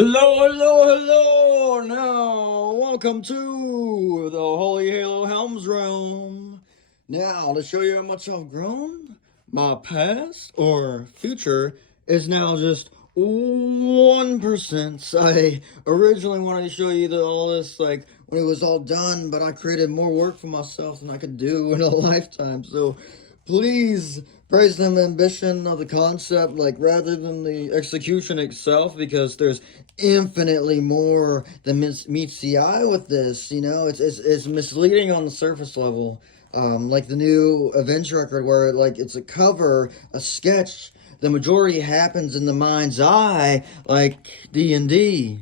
Hello. Now, welcome to the Holy Halo Helms Realm. Now, to show you how much I've grown, my past or future is now just 1%. I originally wanted to show you all this, like, when it was all done, but I created more work for myself than I could do in a lifetime. So, please praise the ambition of the concept, like, rather than the execution itself, because there's infinitely more than meets the eye with this. It's misleading on the surface level. Like the new Avenged record, where it's a cover, a sketch. The majority happens in the mind's eye, like D&D.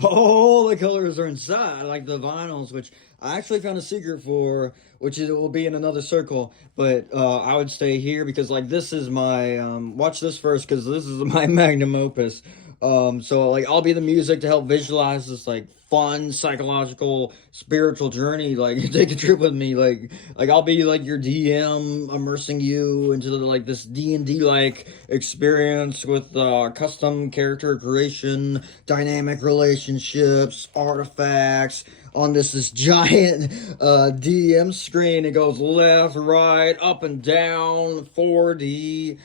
All the colors are inside, like the vinyls, which I actually found a secret for, which it will be in another circle. But I would stay here because, like, this is my watch this first, because this is my magnum opus. So, like, I'll be the music to help visualize this, like, fun psychological spiritual journey. Like, take a trip with me. Like I'll be like your DM, immersing you into like this D&D like experience with custom character creation, dynamic relationships, artifacts on this giant DM screen. It goes left, right, up and down, 4D,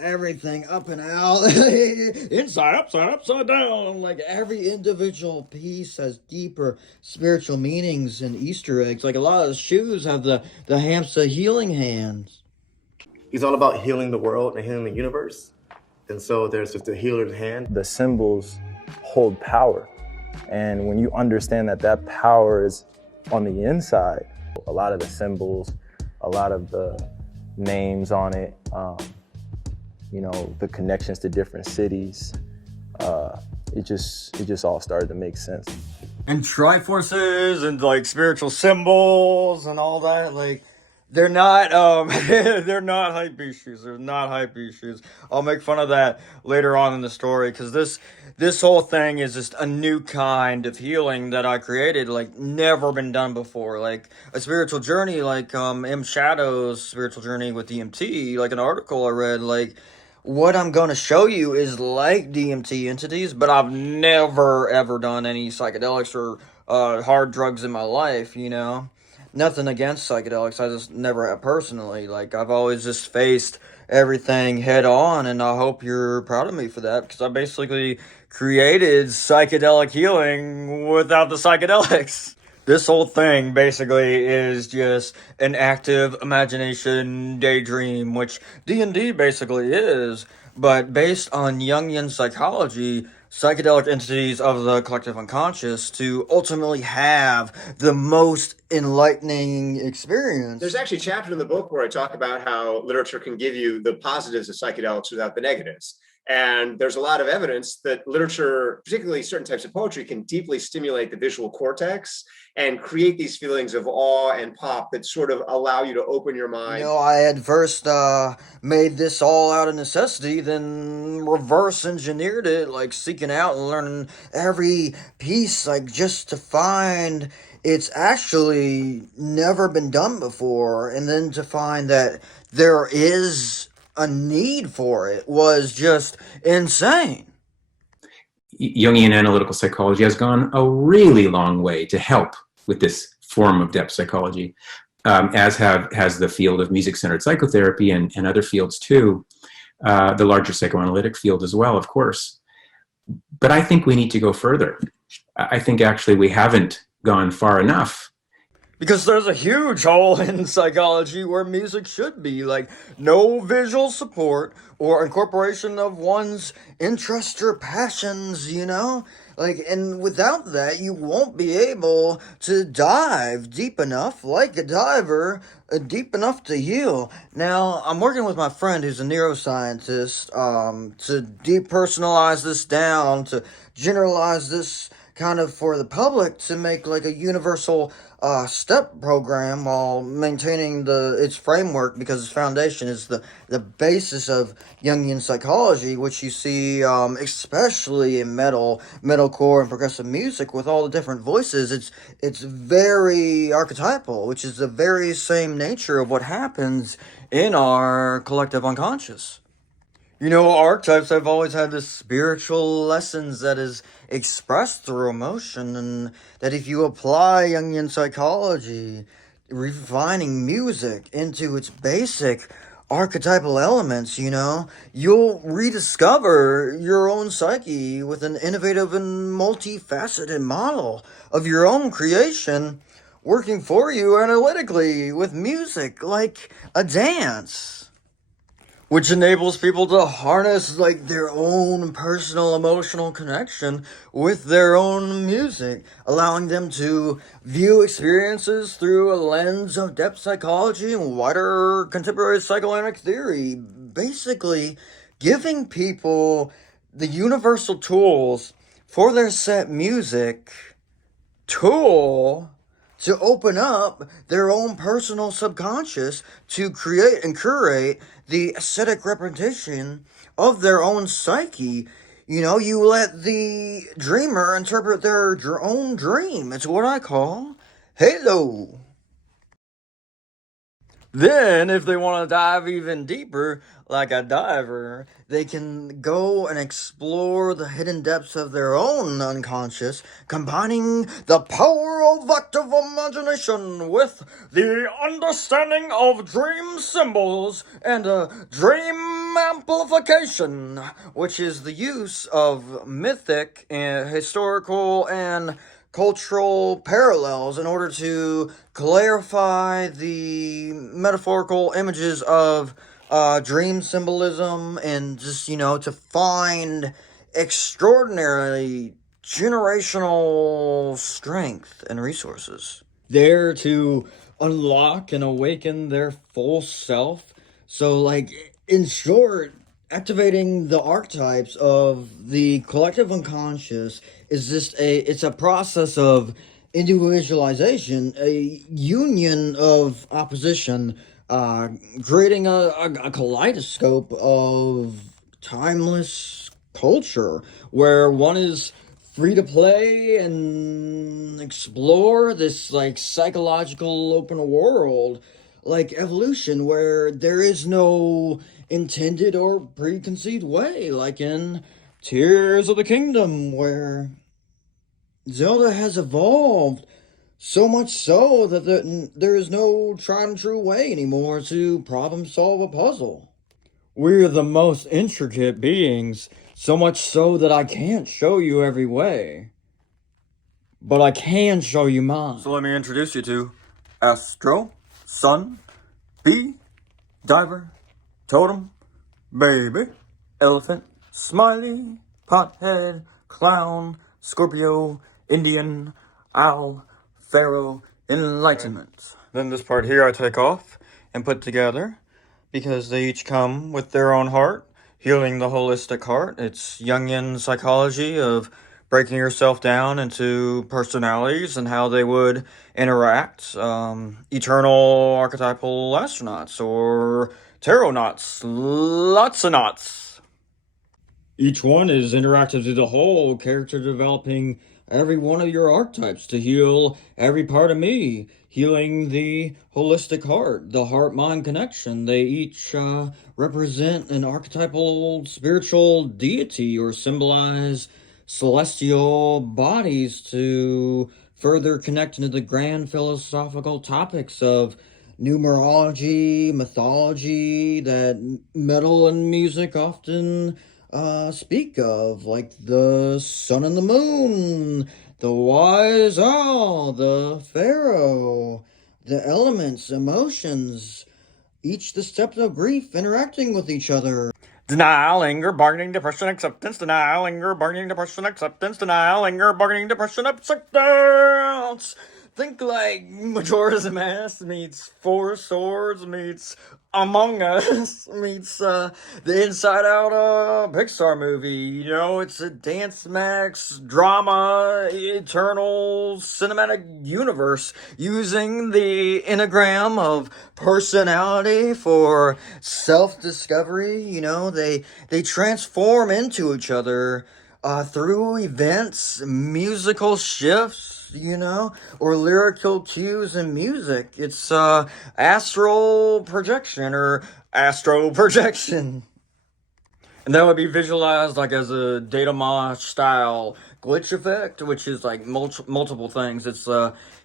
everything up and out, inside, upside down. Like, every individual piece has deeper spiritual meanings and Easter eggs. Like, a lot of the shoes have the hamster healing hands. He's all about healing the world and healing the universe. And so there's just a healer's hand. The symbols hold power. And when you understand that power is on the inside, a lot of the symbols, a lot of the names on it, the connections to different cities, it just all started to make sense. And Triforces and like spiritual symbols and all that, like, they're not they're not hype issues. They're not hype issues. I'll make fun of that later on in the story, because this whole thing is just a new kind of healing that I created, like, never been done before. Like a spiritual journey, like M Shadow's spiritual journey with DMT, like an article I read. Like, what I'm going to show you is like DMT entities, but I've never ever done any psychedelics or hard drugs in my life, Nothing against psychedelics, I just never have personally. Like, I've always just faced everything head on, and I hope you're proud of me for that, because I basically created psychedelic healing without the psychedelics. This whole thing basically is just an active imagination daydream, which D&D basically is, but based on Jungian psychology, psychedelic entities of the collective unconscious to ultimately have the most enlightening experience. There's actually a chapter in the book where I talk about how literature can give you the positives of psychedelics without the negatives. And there's a lot of evidence that literature, particularly certain types of poetry, can deeply stimulate the visual cortex and create these feelings of awe and pop that sort of allow you to open your mind. I had first made this all out of necessity, then reverse engineered it, like seeking out and learning every piece, like, just to find it's actually never been done before, and then to find that there is a need for it was just insane. Jungian analytical psychology has gone a really long way to help with this form of depth psychology, as has the field of music-centered psychotherapy and other fields too, the larger psychoanalytic field as well, of course. But I think we need to go further. I think actually we haven't gone far enough. Because there's a huge hole in psychology where music should be, like, no visual support or incorporation of one's interests or passions, Like, and without that, you won't be able to dive deep enough, like a diver, deep enough to heal. Now, I'm working with my friend who's a neuroscientist, to depersonalize this down, to generalize this kind of for the public, to make like a universal step program while maintaining its framework, because its foundation is the basis of Jungian psychology, which you see especially in metalcore and progressive music with all the different voices. It's very archetypal, which is the very same nature of what happens in our collective unconscious. You know, archetypes have always had this spiritual lessons that is expressed through emotion, and that if you apply Jungian psychology, refining music into its basic archetypal elements, you know, you'll rediscover your own psyche with an innovative and multifaceted model of your own creation working for you analytically with music like a dance, which enables people to harness like their own personal emotional connection with their own music, allowing them to view experiences through a lens of depth psychology and wider contemporary psychoanalytic theory, basically giving people the universal tools for their set music tool to open up their own personal subconscious to create and curate the aesthetic representation of their own psyche. You know, you let the dreamer interpret their own dream. It's what I call halo. Then, if they want to dive even deeper, like a diver, they can go and explore the hidden depths of their own unconscious, combining the power of active imagination with the understanding of dream symbols and dream amplification, which is the use of mythic and historical and cultural parallels in order to clarify the metaphorical images of dream symbolism, and just, you know, to find extraordinarily generational strength and resources there to unlock and awaken their full self. So, like, in short, activating the archetypes of the collective unconscious is just it's a process of individualization, a union of opposition, creating a kaleidoscope of timeless culture where one is free to play and explore this like psychological open world, like evolution, where there is no intended or preconceived way, like in Tears of the Kingdom, where Zelda has evolved so much so that there is no tried and true way anymore to problem solve a puzzle. We're the most intricate beings, so much so that I can't show you every way, but I can show you mine. So let me introduce you to Astro, Sun, Bee, Diver, Totem, Baby, Elephant, Smiley, Pothead, Clown, Scorpio, Indian, Owl, Pharaoh, Enlightenment. Then this part here I take off and put together because they each come with their own heart, healing the holistic heart. It's Jungian psychology of breaking yourself down into personalities and how they would interact. Eternal archetypal astronauts or taronauts, lots of knots. Each one is interactive to the whole, character developing every one of your archetypes to heal every part of me, healing the holistic heart, the heart-mind connection. They each represent an archetypal spiritual deity or symbolize celestial bodies to further connect into the grand philosophical topics of numerology, mythology that metal and music often speak of, like the sun and the moon, the wise owl, the pharaoh, the elements, emotions, each the steps of grief interacting with each other. Denial, anger, bargaining, depression, acceptance. Denial, anger, bargaining, depression, acceptance. Denial, anger, bargaining, depression, acceptance. Think like Majora's Mask meets Four Swords meets Among Us meets the Inside Out Pixar movie. You know, it's a Dance Max drama, eternal cinematic universe using the enneagram of personality for self-discovery. You know, they transform into each other through events, musical shifts, you know, or lyrical cues in music. It's astral projection or astro projection. And that would be visualized like as a data mosh style glitch effect, which is like multiple things. It's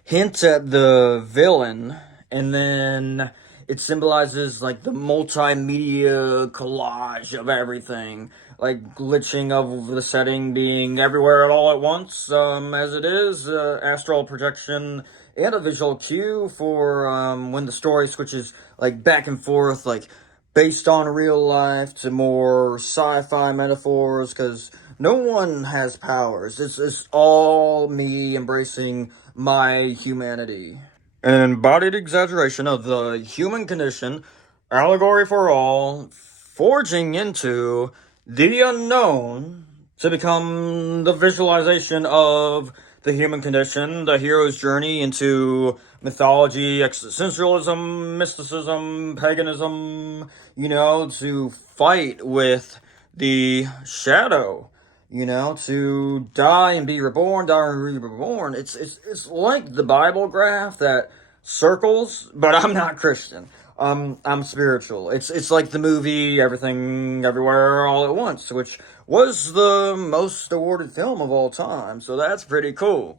hints at the villain, and then it symbolizes like the multimedia collage of everything, like glitching of the setting being everywhere all at once, as it is, astral projection, and a visual cue for when the story switches like back and forth, like based on real life to more sci-fi metaphors, because no one has powers. It's all me embracing my humanity. An embodied exaggeration of the human condition, allegory for all, forging into the unknown to become the visualization of the human condition, the hero's journey into mythology, existentialism, mysticism, paganism, to fight with the shadow, to die and be reborn, die and be reborn. It's like the Bible graph that circles, but I'm not Christian. I'm spiritual. It's like the movie Everything Everywhere All at Once, which was the most awarded film of all time. So that's pretty cool.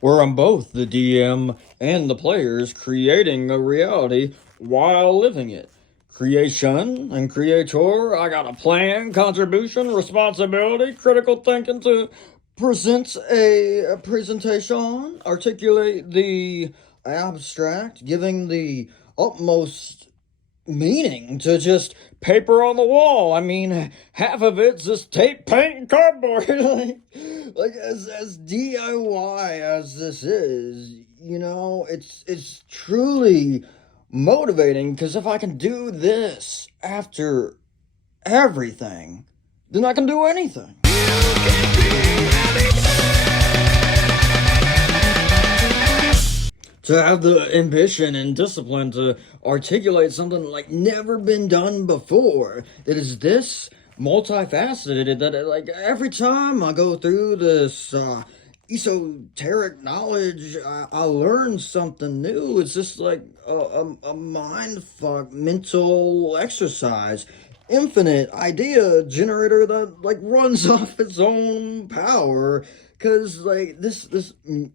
Where I'm both the DM and the players creating a reality while living it. Creation and creator, I got a plan, contribution, responsibility, critical thinking to present a presentation, articulate the abstract, giving the utmost meaning to just paper on the wall. I mean, half of it's just tape, paint, and cardboard. like as DIY as this is, it's truly motivating, because if I can do this after everything, then I can do anything. To have the ambition and discipline to articulate something like never been done before, that is this multifaceted, that like every time I go through this esoteric knowledge, I learn something new. It's just like a mind fuck mental exercise, infinite idea generator that like runs off its own power. Because like this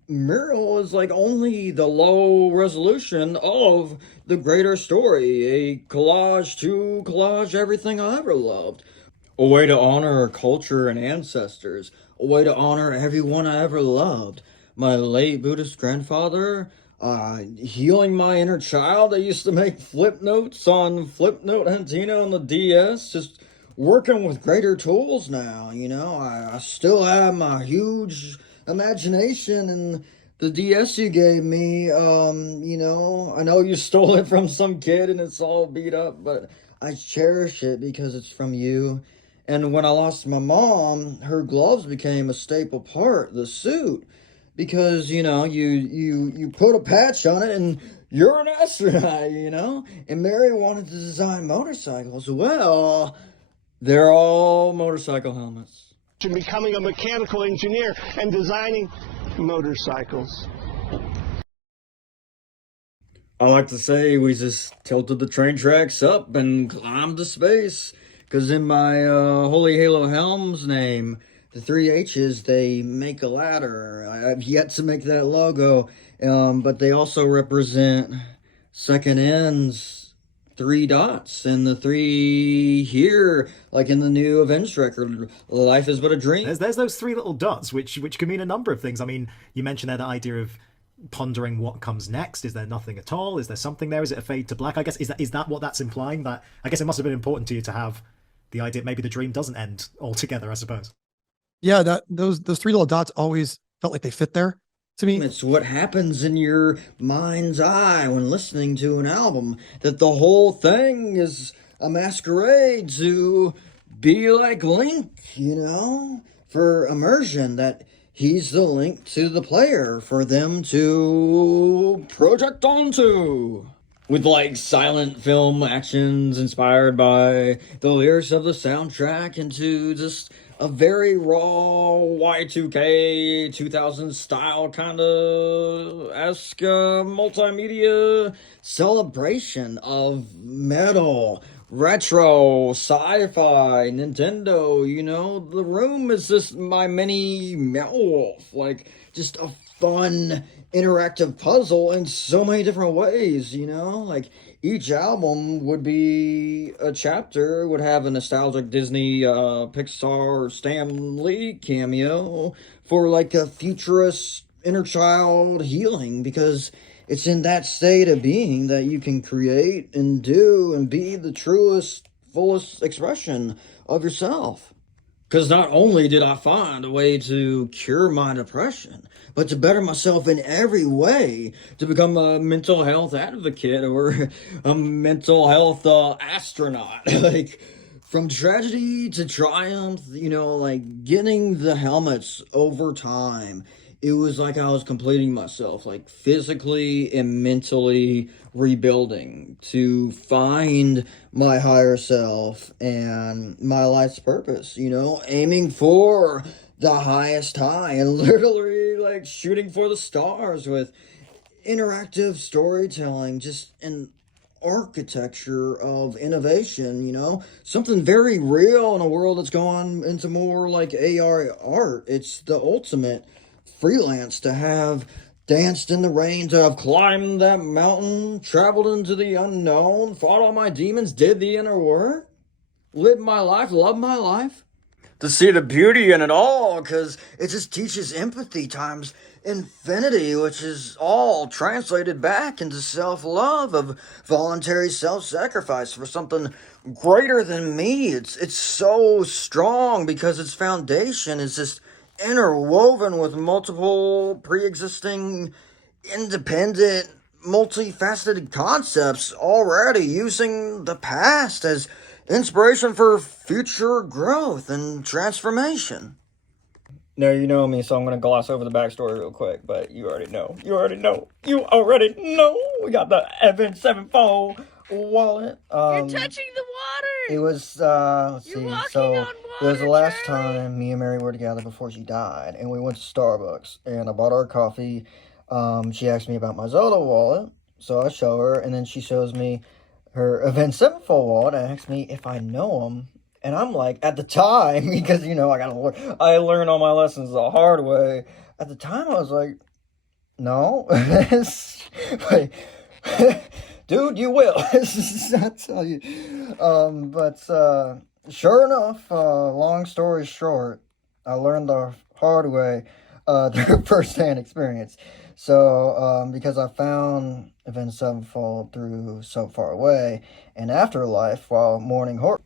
mural is like only the low resolution of the greater story, a collage to collage everything I ever loved, a way to honor our culture and ancestors, a way to honor everyone I ever loved. My late Buddhist grandfather, healing my inner child. I used to make flip notes on Flipnote Antenna on the DS, just working with greater tools now. I still have my huge imagination, and the DS you gave me, I know you stole it from some kid and it's all beat up, but I cherish it because it's from you. And when I lost my mom, her gloves became a staple part of the suit, because you put a patch on it and you're an astronaut. And Mary wanted to design motorcycles. Well, they're all motorcycle helmets. Becoming a mechanical engineer and designing motorcycles. I like to say we just tilted the train tracks up and climbed to space, because in my Holy Halo Helm's name, the 3 H's, they make a ladder. I've yet to make that logo, but they also represent second ends, 3 dots, and the 3 here, like in the new Avenged record, life is but a dream. There's those 3 little dots, which can mean a number of things. I mean, you mentioned there the idea of pondering what comes next. Is there nothing at all? Is there something there? Is it a fade to black? I guess is that what that's implying? That I guess it must have been important to you to have the idea maybe the dream doesn't end altogether, I suppose. Yeah, those 3 little dots always felt like they fit there to me. It's what happens in your mind's eye when listening to an album, that the whole thing is a masquerade to be like Link, for immersion, that he's the link to the player for them to project onto. With like silent film actions inspired by the lyrics of the soundtrack into just a very raw Y2K 2000 style kind of esque multimedia celebration of metal retro, sci-fi, Nintendo, you know? The room is just my mini Meow Wolf. Like, just a fun, interactive puzzle in so many different ways, you know? Like, each album would be a chapter, would have a nostalgic Disney, Pixar, Stan Lee cameo for, like, a futurist inner child healing, because it's in that state of being that you can create and do and be the truest, fullest expression of yourself. Because not only did I find a way to cure my depression, but to better myself in every way, to become a mental health advocate or a mental health astronaut. Like, from tragedy to triumph, you know, like getting the helmets over time, it was like I was completing myself, like physically and mentally rebuilding to find my higher self and my life's purpose, you know, aiming for the highest high and literally like shooting for the stars with interactive storytelling, just an architecture of innovation, you know, something very real in a world that's gone into more like AR art. It's the ultimate freelance to have danced in the rain, to have climbed that mountain, traveled into the unknown, fought all my demons, did the inner work, lived my life, loved my life, to see the beauty in it all, because it just teaches empathy times infinity, which is all translated back into self-love, of voluntary self-sacrifice for something greater than me. It's so strong because its foundation is just interwoven with multiple pre-existing, independent, multifaceted concepts, already using the past as inspiration for future growth and transformation. Now, you know me, so I'm going to gloss over the backstory real quick, but you already know. You already know. We got the Evan Sevenfold wallet. You're touching the water. It was, let's see. You're walking So on water, it was the last Charlie. time me and Mary were together before she died, and we went to Starbucks, and I bought her coffee. She asked me about my Zola wallet, so I show her, and then she shows me her Event Sevenfold wallet and asks me if I know him. And I'm like, at the time, because, you know, I learned all my lessons the hard way. At the time, I was like, no. Like, dude, you will. I tell you. But sure enough, long story short, I learned the hard way through first-hand experience. So, because I found Event Sevenfold through So Far Away and Afterlife while mourning horror.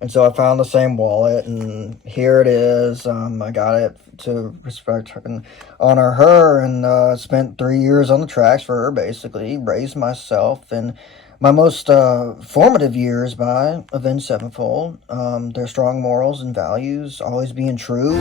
And so I found the same wallet, and here it is. I got it to respect her and honor her, and spent 3 years on the tracks for her, basically. Raised myself in my most formative years by Avenged Sevenfold. Their strong morals and values, always being true.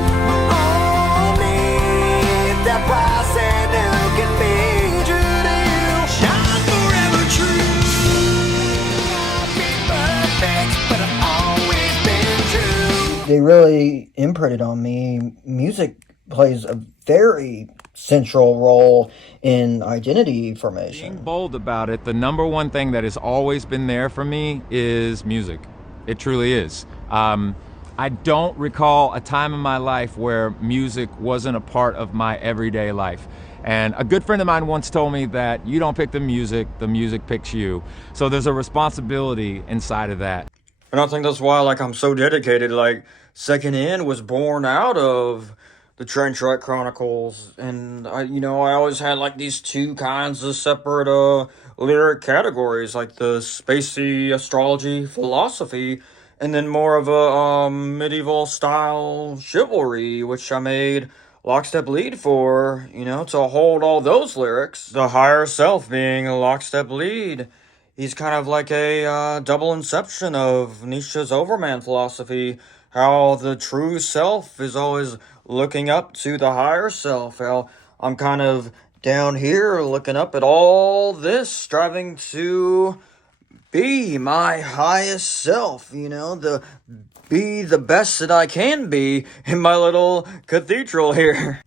They really imprinted on me. Music plays a very central role in identity formation. Being bold about it, the number one thing that has always been there for me is music. It truly is. I don't recall a time in my life where music wasn't a part of my everyday life. And a good friend of mine once told me that you don't pick the music picks you. So there's a responsibility inside of that. And I think that's why, like, I'm so dedicated. Like, Second End was born out of the Trench Rut Chronicles, and I always had like these two kinds of separate lyric categories, like the spacey astrology philosophy, and then more of a medieval style chivalry, which I made Lockstep Lead for, to hold all those lyrics. The higher self being a Lockstep Lead. He's kind of like a double inception of Nietzsche's Overman philosophy, how the true self is always looking up to the higher self, how I'm kind of down here looking up at all this, striving to be my highest self, be the best that I can be in my little cathedral here.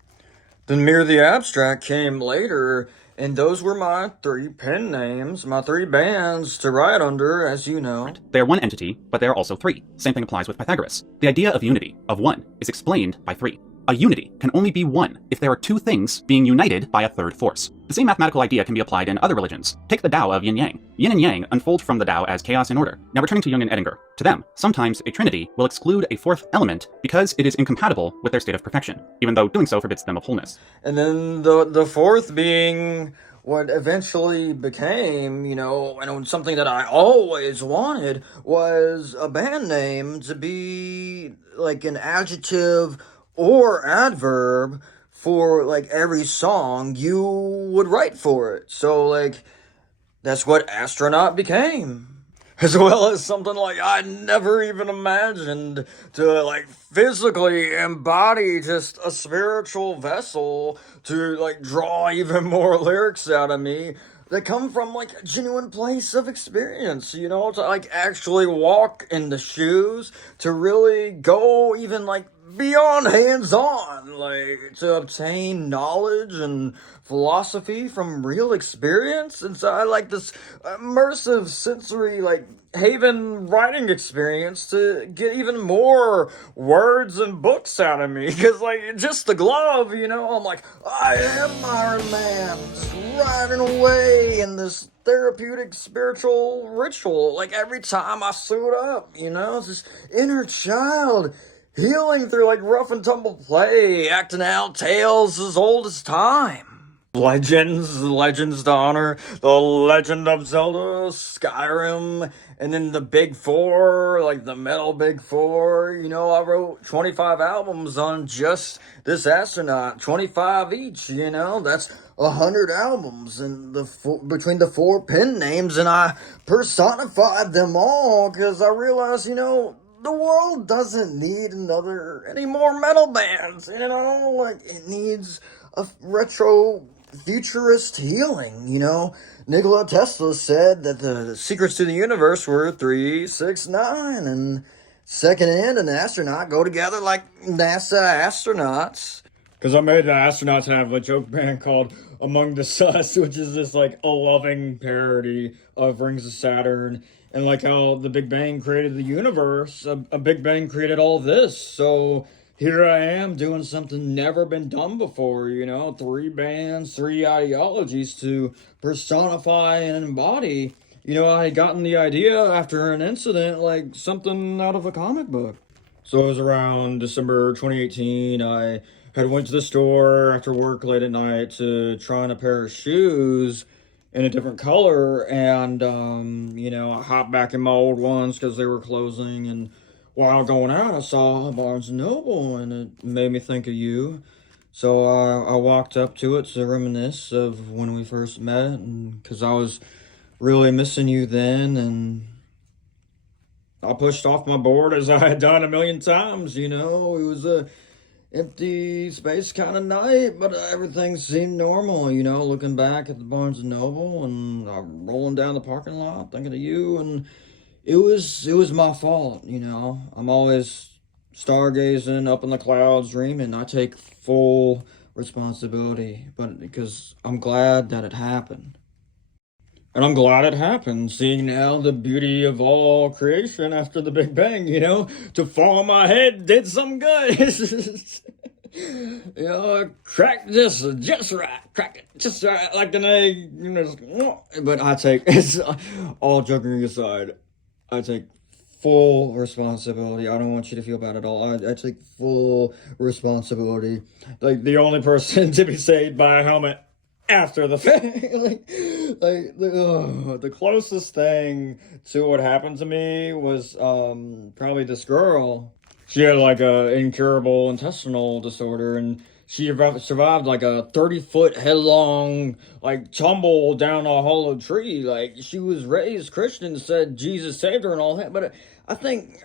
Then Mirror the Abstract came later, And those were my 3 pen names, my 3 bands to write under, as you know. They are one entity, but they are also 3. Same thing applies with Pythagoras. The idea of unity, of one, is explained by 3. A unity can only be one if there are 2 things being united by a third force. The same mathematical idea can be applied in other religions. Take the Tao of yin-yang. Yin and yang unfold from the Tao as chaos and order. Now returning to Jung and Edinger. To them, sometimes a trinity will exclude a 4th element because it is incompatible with their state of perfection, even though doing so forbids them of wholeness. And then the 4th being what eventually became, you know, and something that I always wanted was a band name to be like an adjective or adverb for like every song you would write for it. So like that's what astronaut became. As well as something like I never even imagined to like physically embody just a spiritual vessel to like draw even more lyrics out of me that come from like a genuine place of experience, you know, to like actually walk in the shoes, to really go even like beyond hands-on, like to obtain knowledge and philosophy from real experience. And so I like this immersive sensory like haven writing experience to get even more words and books out of me, because like just the glove, you know, I'm like, I am Iron Man, just riding away in this therapeutic spiritual ritual like every time I suit up, you know. It's this inner child healing through like rough and tumble play, acting out tales as old as time. Legends to honor the Legend of Zelda, Skyrim, and then the Big 4, like the metal Big 4. You know, I wrote 25 albums on just this astronaut, 25 each, you know, that's 100 albums, and between the 4 pen names, and I personified them all, because I realized, you know, the world doesn't need any more metal bands, you know, like it needs a retro futurist healing, you know. Nikola Tesla said that the secrets to the universe were 3, 6, 9, and second hand and astronaut go together like NASA astronauts. Because I made the astronauts have a joke band called Among the Sus, which is this like a loving parody of Rings of Saturn. And like how the Big Bang created the universe, a Big Bang created all this. So here I am doing something never been done before, you know, 3 bands, 3 ideologies to personify and embody. You know, I had gotten the idea after an incident, like something out of a comic book. So it was around December 2018, I had went to the store after work late at night to try on a pair of shoes in a different color, and you know, I hopped back in my old ones because they were closing, and while going out I saw Barnes & Noble, and it made me think of you. So I walked up to it to reminisce of when we first met, and because I was really missing you then, and I pushed off my board as I had done a million times, you know. It was a empty space kind of night, but everything seemed normal, you know, looking back at the Barnes & Noble and rolling down the parking lot thinking of you, and it was my fault, you know. I'm always stargazing up in the clouds dreaming. I take full responsibility, but because I'm glad that it happened. And I'm glad it happened, seeing now the beauty of all creation after the Big Bang, you know, to fall on my head did some good. You know, cracked this just right, crack it just right, like an egg, you know. But I take, it's all joking aside, I take full responsibility. I don't want you to feel bad at all. I take full responsibility. Like the only person to be saved by a helmet after the fact. The closest thing to what happened to me was probably this girl. She had like a incurable intestinal disorder, and she survived like a 30-foot headlong like tumble down a hollow tree. Like she was raised Christian, said Jesus saved her and all that, but I think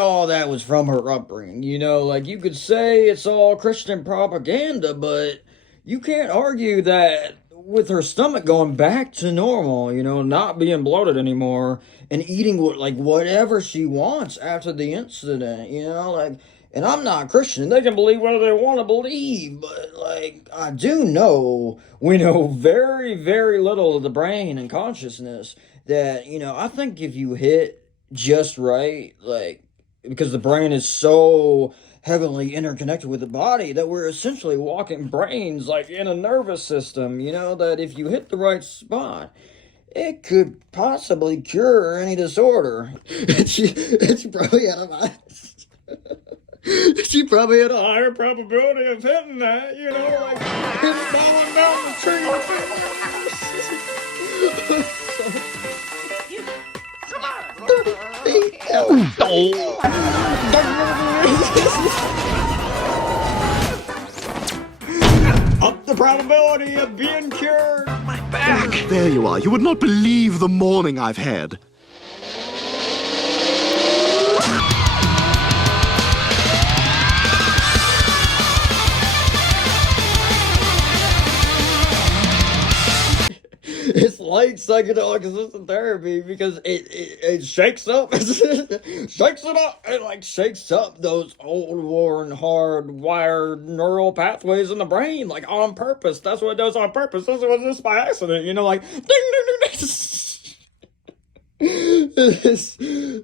all that was from her upbringing. You know, like you could say it's all Christian propaganda, but you can't argue that with her stomach going back to normal, you know, not being bloated anymore, and eating whatever she wants after the incident, you know, like And I'm not Christian. They can believe whatever they want to believe, but like I do know, we know very, very little of the brain and consciousness. That I think if you hit just right, like because the brain is so heavily interconnected with the body that we're essentially walking brains like in a nervous system. That if you hit the right spot, it could possibly cure any disorder. It's probably out of eyes. She probably had a higher probability of hitting that, like hitting falling down the tree. Up the probability of being cured. My back. There you are. You would not believe the morning I've had. It's like psychedelic assisted therapy because it shakes up, shakes it up. It like shakes up those old, worn, hard-wired neural pathways in the brain, like on purpose. That's what it does on purpose. This was just by accident, like ding, ding, ding, ding. It's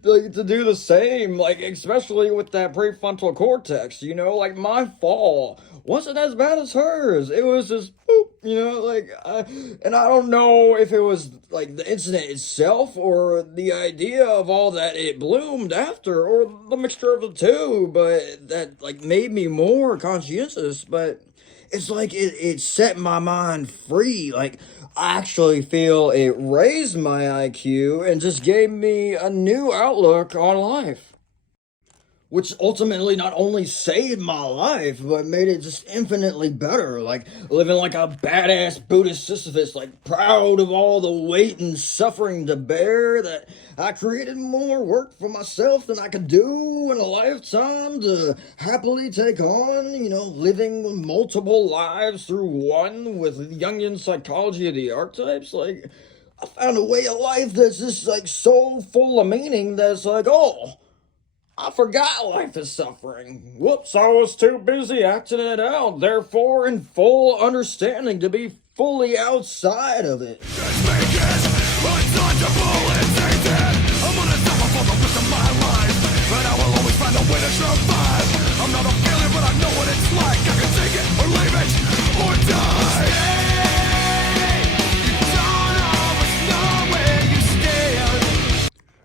like to do the same, like especially with that prefrontal cortex. Like my fall wasn't as bad as hers. It was just boop, and I don't know if it was like the incident itself or the idea of all that it bloomed after, or the mixture of the two, but that like made me more conscientious. But it's like it set my mind free. Like I actually feel it raised my IQ and just gave me a new outlook on life. Which ultimately not only saved my life, but made it just infinitely better. Like living like a badass Buddhist Sisyphus, like proud of all the weight and suffering to bear, that I created more work for myself than I could do in a lifetime to happily take on, living multiple lives through one with Jungian Psychology of the Archetypes. Like, I found a way of life that's just like so full of meaning that it's like, oh, I forgot life is suffering. Whoops, I was too busy acting it out, therefore in full understanding to be fully outside of it. I'm not a failure, but I know what it's like. I can take it or leave it or die. You don't always know where you stand.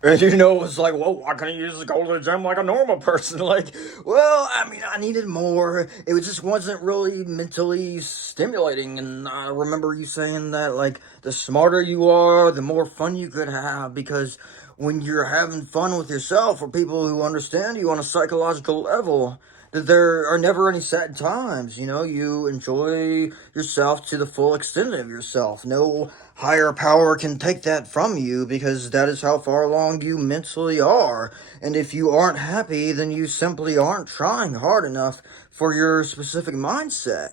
And it's like, well, why can't you just go to the gym like a normal person? Like, well, I mean, I needed more. It just wasn't really mentally stimulating. And I remember you saying that, like, the smarter you are, the more fun you could have. Because when you're having fun with yourself or people who understand you on a psychological level, that there are never any sad times. You enjoy yourself to the full extent of yourself. No higher power can take that from you because that is how far along you mentally are. And if you aren't happy, then you simply aren't trying hard enough for your specific mindset.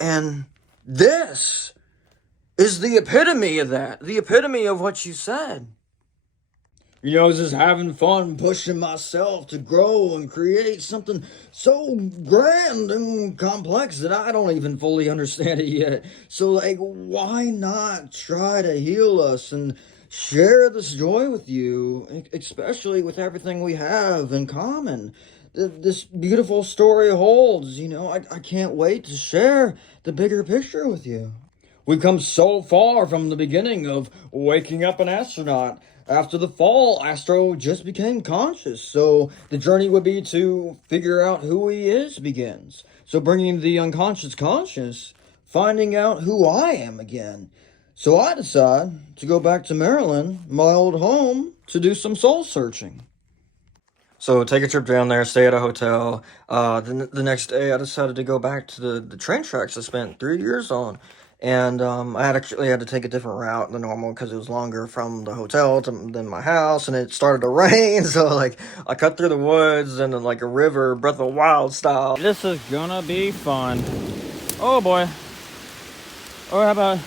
And this is the epitome of that, the epitome of what you said. Just having fun, pushing myself to grow and create something so grand and complex that I don't even fully understand it yet. So, like, why not try to heal us and share this joy with you, especially with everything we have in common? This beautiful story holds, I can't wait to share the bigger picture with you. We've come so far from the beginning of waking up an astronaut. After the fall, Astro just became conscious, so the journey would be to figure out who he is begins. So bringing the unconscious conscious, finding out who I am again. So I decide to go back to Maryland, my old home, to do some soul searching. So take a trip down there, stay at a hotel. The next day I decided to go back to the train tracks I spent 3 years on. And I actually had to take a different route than normal because it was longer from the hotel than my house, and it started to rain. So like I cut through the woods and then like a river, Breath of the Wild style. This is gonna be fun. Oh boy. Or how about,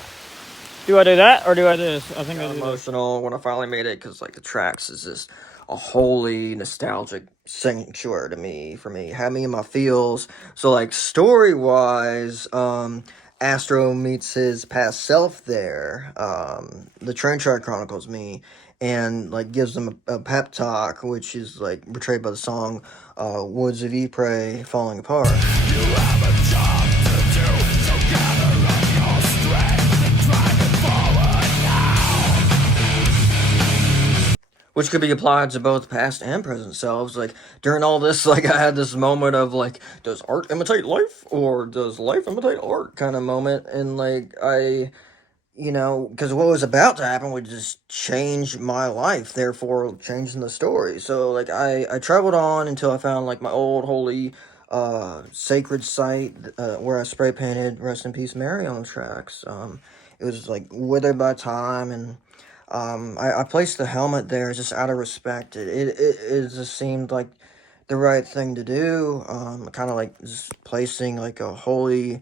do I do that or do I do this? I think I do emotional when I finally made it because like the tracks is just a holy, nostalgic sanctuary to me, for me. Had me in my feels. So, like, story-wise, Astro meets his past self there. The Train Track chronicles me and, like, gives them a pep talk, which is, like, portrayed by the song Woods of Ypres Falling Apart. You have a job to do, so gather up your strength and drive it forward now. Which could be applied to both past and present selves. Like, during all this, like, I had this moment of, like, does art imitate life? Or does life imitate art? Kind of moment. And, like, you know, because what was about to happen would just change my life, therefore changing the story. So, like, I traveled on until I found, like, my old holy sacred site where I spray painted Rest in Peace Mary on the tracks. It was, like, withered by time, and I placed the helmet there just out of respect. It just seemed like the right thing to do. Kind of like just placing, like, a holy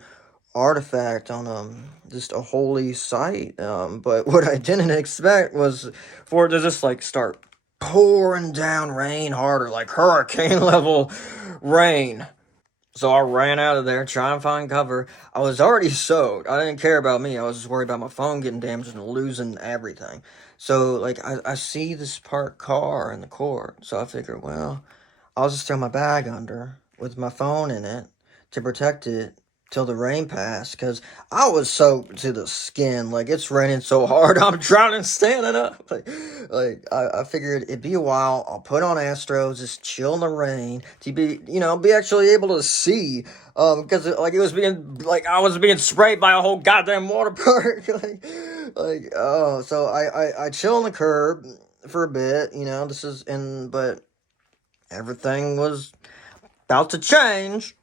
artifact on just a holy site. But what I didn't expect was for it to just, like, start pouring down rain harder, like hurricane level rain. So I ran out of there trying to find cover. I was already soaked. I didn't care about me. I was just worried about my phone getting damaged and losing everything. So, like, I see this parked car in the court. So I figured, well, I'll just throw my bag under with my phone in it to protect it till the rain passed, because I was soaked to the skin. Like, it's raining so hard, I'm drowning standing up. Like I figured it'd be a while. I'll put on Astros, just chill in the rain, to be, you know, be actually able to see, because, like, it was being, like, I was being sprayed by a whole goddamn water park. So I chill on the curb for a bit, you know, but everything was about to change.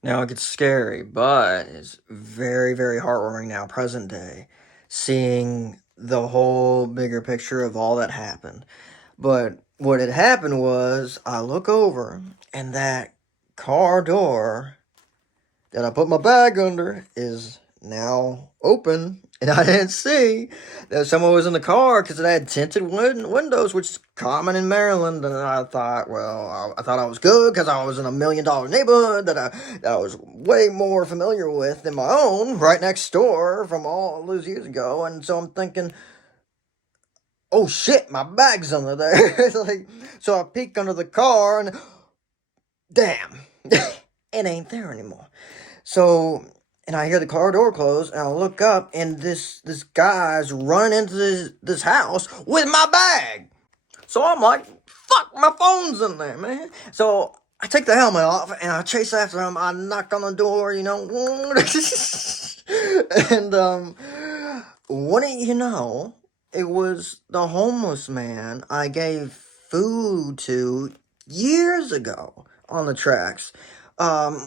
Now it gets scary, but it's very, very heartwarming now, present day, seeing the whole bigger picture of all that happened. But what had happened was, I look over, and that car door that I put my bag under is now open, and I didn't see that someone was in the car because it had tinted windows, which is common in Maryland. And I thought, well, I thought I was good because I was in a $1 million neighborhood that I was way more familiar with than my own, right next door from all those years ago. And so I'm thinking, oh shit, my bag's under there. So I peek under the car, and damn, it ain't there anymore. So, and I hear the car door close, and I look up, and this guy's running into this house with my bag. So I'm like, fuck, my phone's in there, man. So I take the helmet off, and I chase after him. I knock on the door, you know. And, wouldn't you know, it was the homeless man I gave food to years ago on the tracks.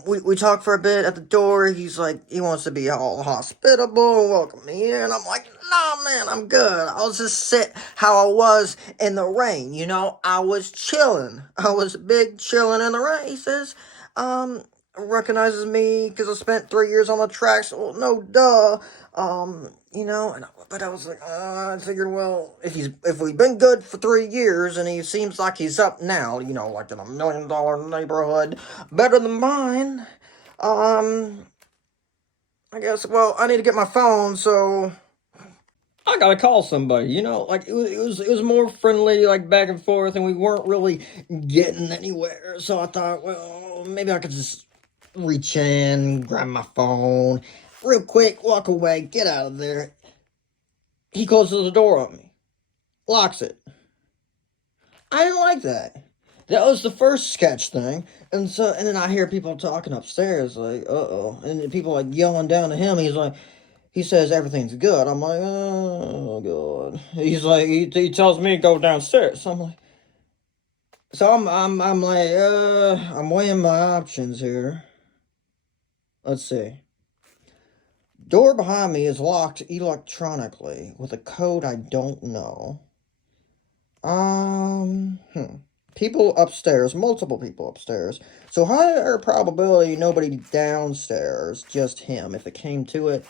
We talked for a bit at the door. He's like, he wants to be all hospitable, welcome me in. I'm like, nah, man, I'm good. I'll just sit how I was in the rain. You know, I was chilling. I was big chilling in the rain. He says, recognizes me because I spent 3 years on the tracks. Well, no, duh. You know, but I was like, I figured, well, if we've been good for 3 years and he seems like he's up now, you know, like in a $1 million neighborhood, better than mine, I guess, well, I need to get my phone, so I gotta call somebody, you know, like, it was more friendly, like, back and forth, and we weren't really getting anywhere, so I thought, well, maybe I could just reach in, grab my phone, real quick, walk away, get out of there. He closes the door on me, locks it. I didn't like that. That was the first sketch thing, and then I hear people talking upstairs, like, uh-oh, and people, like, yelling down to him. He says everything's good. I'm like, oh, God. He's like, he tells me to go downstairs. So I'm like, I'm weighing my options here. Let's see. Door behind me is locked electronically with a code I don't know. People upstairs, multiple people upstairs. So higher probability nobody downstairs, just him if it came to it.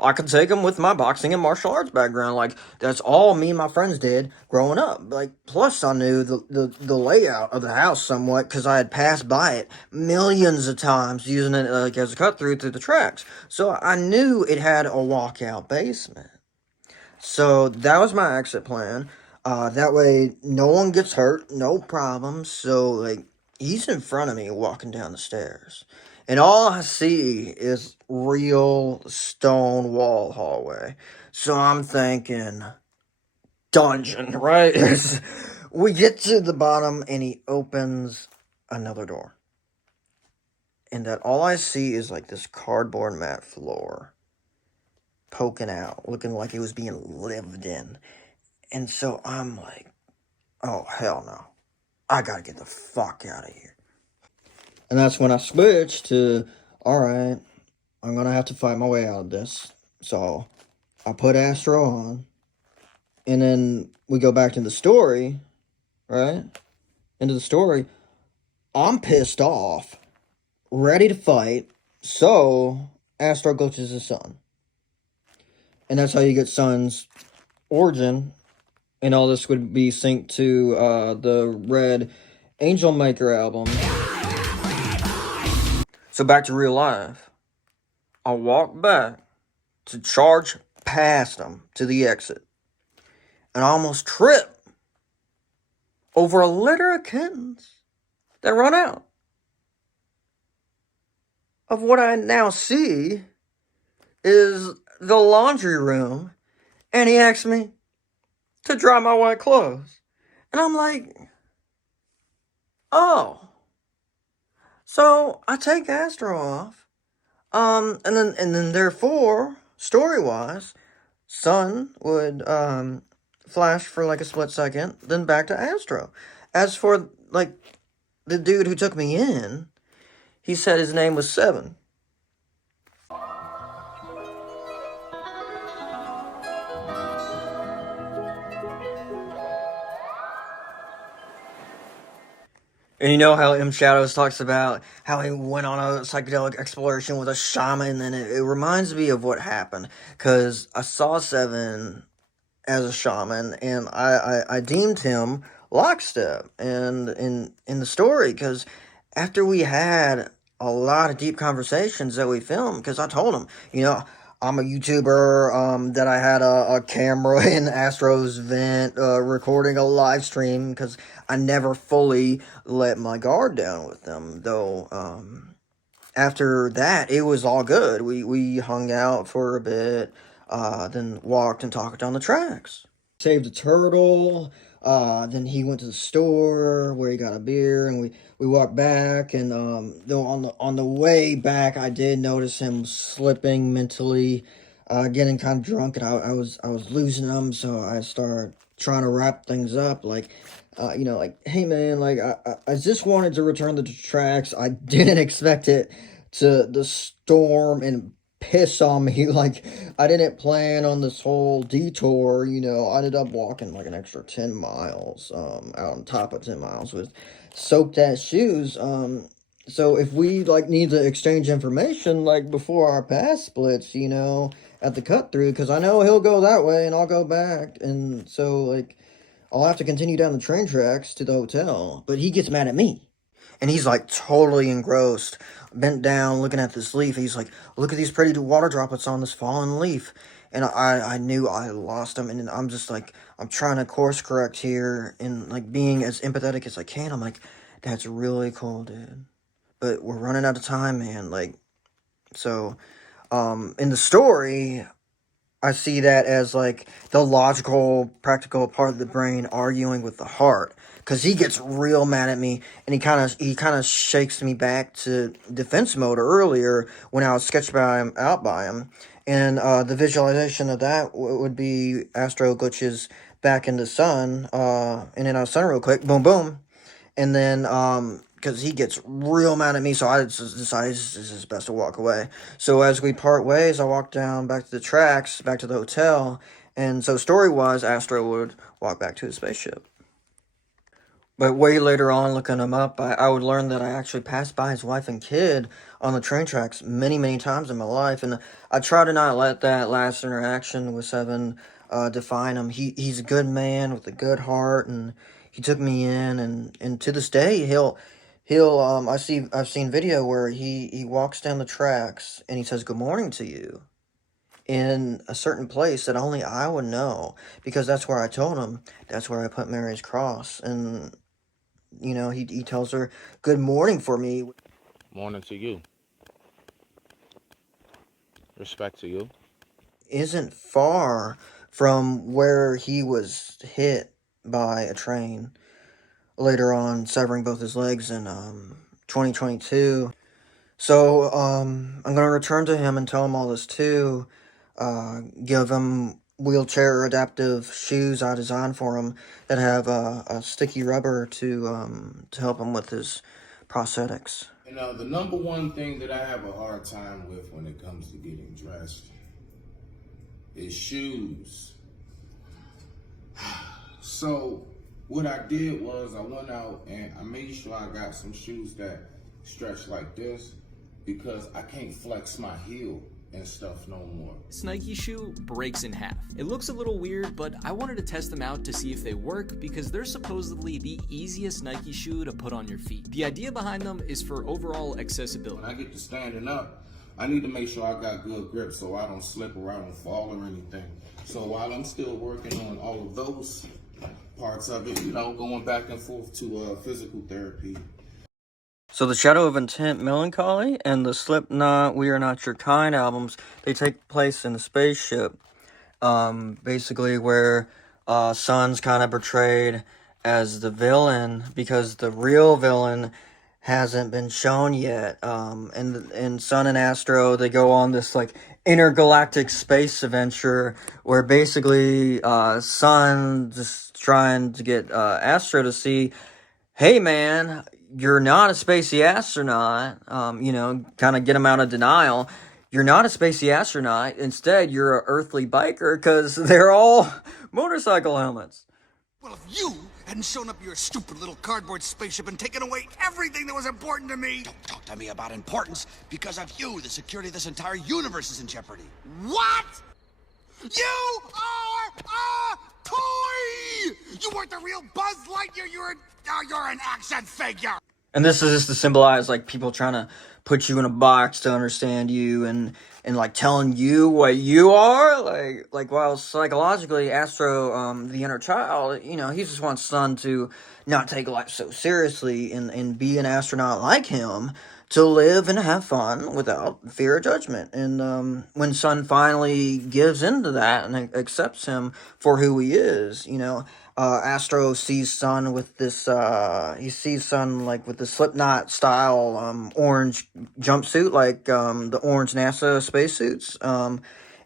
I could take him with my boxing and martial arts background. Like, that's all me and my friends did growing up. Like, plus I knew the layout of the house somewhat because I had passed by it millions of times using it like as a cut through the tracks. So I knew it had a walkout basement. So that was my exit plan. That way no one gets hurt, no problems. So, like, he's in front of me walking down the stairs. And all I see is real stone wall hallway. So I'm thinking, dungeon, right? We get to the bottom and he opens another door. And that all I see is like this cardboard mat floor poking out, looking like it was being lived in. And so I'm like, oh, hell no. I gotta get the fuck out of here. And that's when I switched to, alright, I'm gonna have to fight my way out of this. So I put Astro on. And then we go back to the story, right? Into the story. I'm pissed off, ready to fight. So Astro glitches his son. And that's how you get Sun's origin. And all this would be synced to the Red Angel Maker album. So back to real life. I walk back to charge past him to the exit. And I almost trip over a litter of kittens that run out. Of what I now see is the laundry room. And he asks me to dry my white clothes. And I'm like, oh. So I take Astro off. And then therefore, story-wise, Sun would flash for like a split second, then back to Astro. As for like the dude who took me in, he said his name was Seven. And you know how M. Shadows talks about how he went on a psychedelic exploration with a shaman, and it reminds me of what happened. Because I saw Seven as a shaman, and I deemed him lockstep and in the story. Because after we had a lot of deep conversations that we filmed, because I told him, you know, I'm a YouTuber, that I had a camera in Astro's vent, recording a live stream, because I never fully let my guard down with them, though, after that, it was all good. We hung out for a bit, then walked and talked on the tracks. Saved a turtle, then he went to the store where he got a beer, and we walked back, and though on the way back, I did notice him slipping mentally, getting kind of drunk, and I was losing him, so I started trying to wrap things up, like, you know, like, hey man, like, I just wanted to return to the tracks. I didn't expect it to storm and piss on me. Like, I didn't plan on this whole detour, you know. I ended up walking like an extra 10 miles, out on top of 10 miles with soaked ass shoes. So if we like need to exchange information like before our path splits, you know, at the cut through, because I know he'll go that way and I'll go back, and so like I'll have to continue down the train tracks to the hotel. But he gets mad at me. And he's like totally engrossed, bent down, looking at this leaf. He's like, look at these pretty water droplets on this fallen leaf. And I knew I lost him. And I'm just like, I'm trying to course correct here and like being as empathetic as I can. I'm like, that's really cool, dude. But we're running out of time, man. Like, so, in the story, I see that as like the logical, practical part of the brain arguing with the heart, because he gets real mad at me, and he kind of shakes me back to defense mode earlier when I was sketched out by him, and the visualization of that would be Astro glitches back into Sun, in and out of Sun real quick, boom boom, and then because he gets real mad at me, so I just decided this is best to walk away. So as we part ways, I walk down back to the tracks, back to the hotel, and so story-wise, Astro would walk back to his spaceship. But way later on, looking him up, I would learn that I actually passed by his wife and kid on the train tracks many, many times in my life. And I try to not let that last interaction with Seven define him. He's a good man with a good heart, and he took me in. And to this day, I've seen video where he walks down the tracks and he says good morning to you in a certain place that only I would know, because that's where I told him that's where I put Mary's cross. And you know, he tells her good morning for me. Morning to you. Respect to you. Isn't far from where he was hit by a train later on, severing both his legs in 2022. So I'm gonna return to him and tell him all this too. Give him wheelchair adaptive shoes I designed for him that have a sticky rubber to help him with his prosthetics. And the number one thing that I have a hard time with when it comes to getting dressed is shoes. So what I did was I went out and I made sure I got some shoes that stretch like this, because I can't flex my heel and stuff no more. This Nike shoe breaks in half. It looks a little weird, but I wanted to test them out to see if they work, because they're supposedly the easiest Nike shoe to put on your feet. The idea behind them is for overall accessibility. When I get to standing up, I need to make sure I got good grip so I don't slip or I don't fall or anything. So while I'm still working on all of those parts of it, you know, going back and forth to physical therapy. So the Shadow of Intent, Melancholy, and the Slipknot, We Are Not Your Kind albums, they take place in the spaceship. Basically where Sun's kind of portrayed as the villain, because the real villain hasn't been shown yet. And Sun and Astro, they go on this like intergalactic space adventure where basically Sun just trying to get Astro to see, hey man, you're not a spacey astronaut, you know, kind of get him out of denial. You're not a spacey astronaut. Instead, you're an earthly biker, because they're all motorcycle helmets. Well, if you hadn't shown up your stupid little cardboard spaceship and taken away everything that was important to me... Don't talk to me about importance. Because of you, the security of this entire universe is in jeopardy. What? You are a toy! You weren't the real Buzz Lightyear, you're an action figure! And this is just to symbolize, like, people trying to put you in a box to understand you, and like, telling you what you are. Like while psychologically, Astro, the inner child, you know, he just wants Sun to not take life so seriously and be an astronaut like him, to live and have fun without fear of judgment. And when Sun finally gives into that and accepts him for who he is, you know, Astro sees Sun with this, like with the Slipknot style orange jumpsuit, like the orange NASA spacesuits, and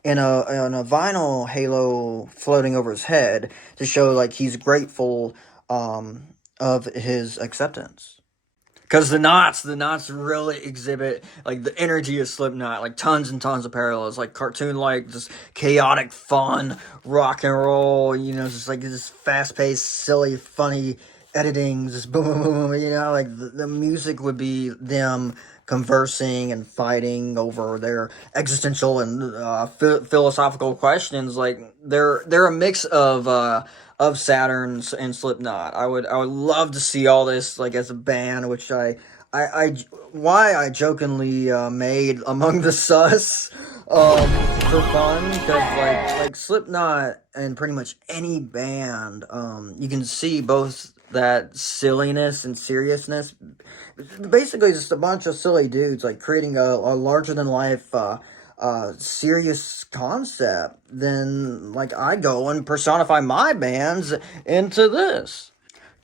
a vinyl halo floating over his head to show like he's grateful of his acceptance. Because the knots really exhibit, like, the energy of Slipknot, like, tons and tons of parallels, like, cartoon-like, just chaotic, fun, rock and roll, you know, just, like, this fast-paced, silly, funny editing, just boom, boom, boom, you know, like, the music would be them conversing and fighting over their existential and philosophical questions. Like, they're a mix of Saturn's and Slipknot. I would love to see all this like as a band, which I jokingly made Among the Sus for fun, because like Slipknot and pretty much any band, you can see both that silliness and seriousness. Basically just a bunch of silly dudes like creating a larger than life serious concept. Then like I go and personify my bands into this,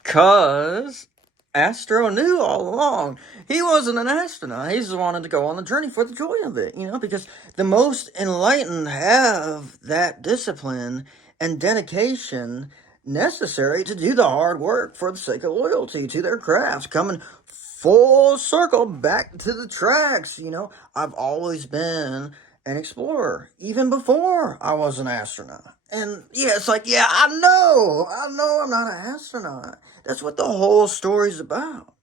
cause Astro knew all along he wasn't an astronaut. He just wanted to go on the journey for the joy of it, you know, because the most enlightened have that discipline and dedication necessary to do the hard work for the sake of loyalty to their craft, coming full circle back to the tracks. You know, I've always been an explorer, even before I was an astronaut. And yeah, it's like, yeah, I know I'm not an astronaut. That's what the whole story's about.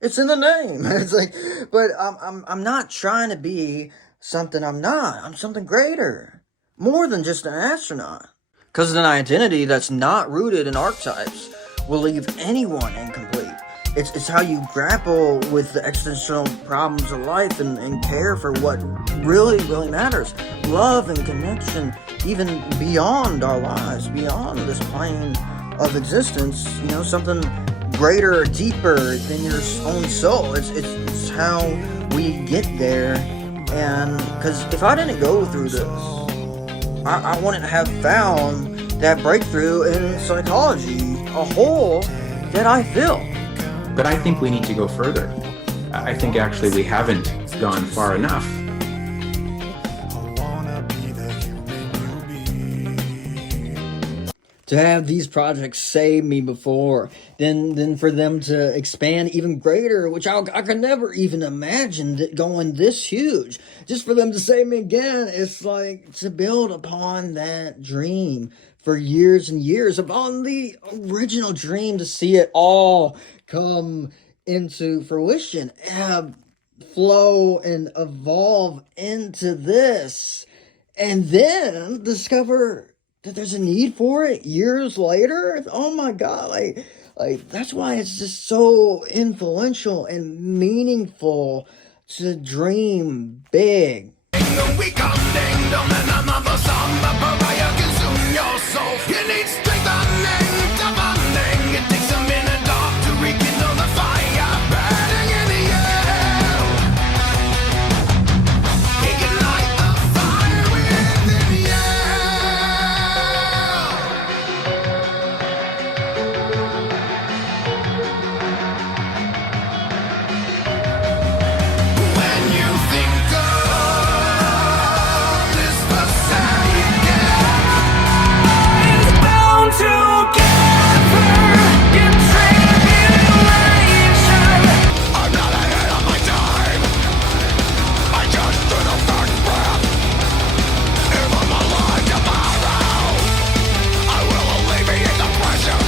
It's in the name. It's like, but I'm not trying to be something I'm not. I'm something greater, more than just an astronaut. Because an identity that's not rooted in archetypes will leave anyone incomplete. It's how you grapple with the existential problems of life and care for what really matters. Love and connection, even beyond our lives, beyond this plane of existence, you know, something greater, deeper than your own soul. It's how we get there. And because if I didn't go through this, I wouldn't have found that breakthrough in psychology, a hole that I fill. But I think we need to go further. I think actually we haven't gone far enough. To have these projects save me before, then for them to expand even greater, which I could never even imagine that going this huge. Just for them to save me again, it's like to build upon that dream for years and years, upon the original dream, to see it all come into fruition, flow and evolve into this, and then discover that there's a need for it years later. Oh my God, like that's why it's just so influential and meaningful to dream big. You need strengthening, demanding. It takes a minute off to rekindle the fire burning in the air. Ignite the fire within you. When you think of this Passaic bound together in tribulation. I'm not ahead of my time. I just threw the first breath. If I'm alive tomorrow, I will alleviate the pressure.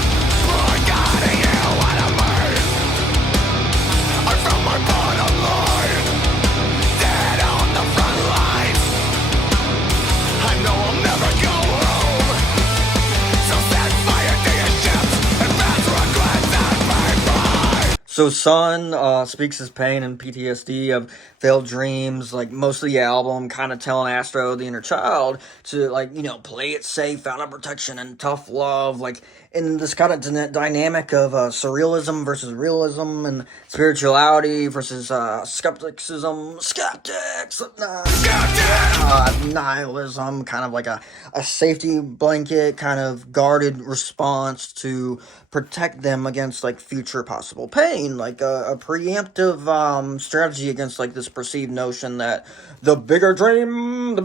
I'm guiding you out of me. I found my bottom line, dead on the front lines. I know I'll never go home. So set fire to your ships and mass regrets and pay. So Sun speaks his pain and PTSD of failed dreams, like most of the album kind of telling Astro, the inner child, to like, you know, play it safe, out of protection and tough love, like in this kind of dynamic of surrealism versus realism and spirituality versus skepticism, nihilism, kind of like a safety blanket, kind of guarded response to protect them against like future possible pain, like a preemptive strategy against like this perceived notion that the bigger the dream,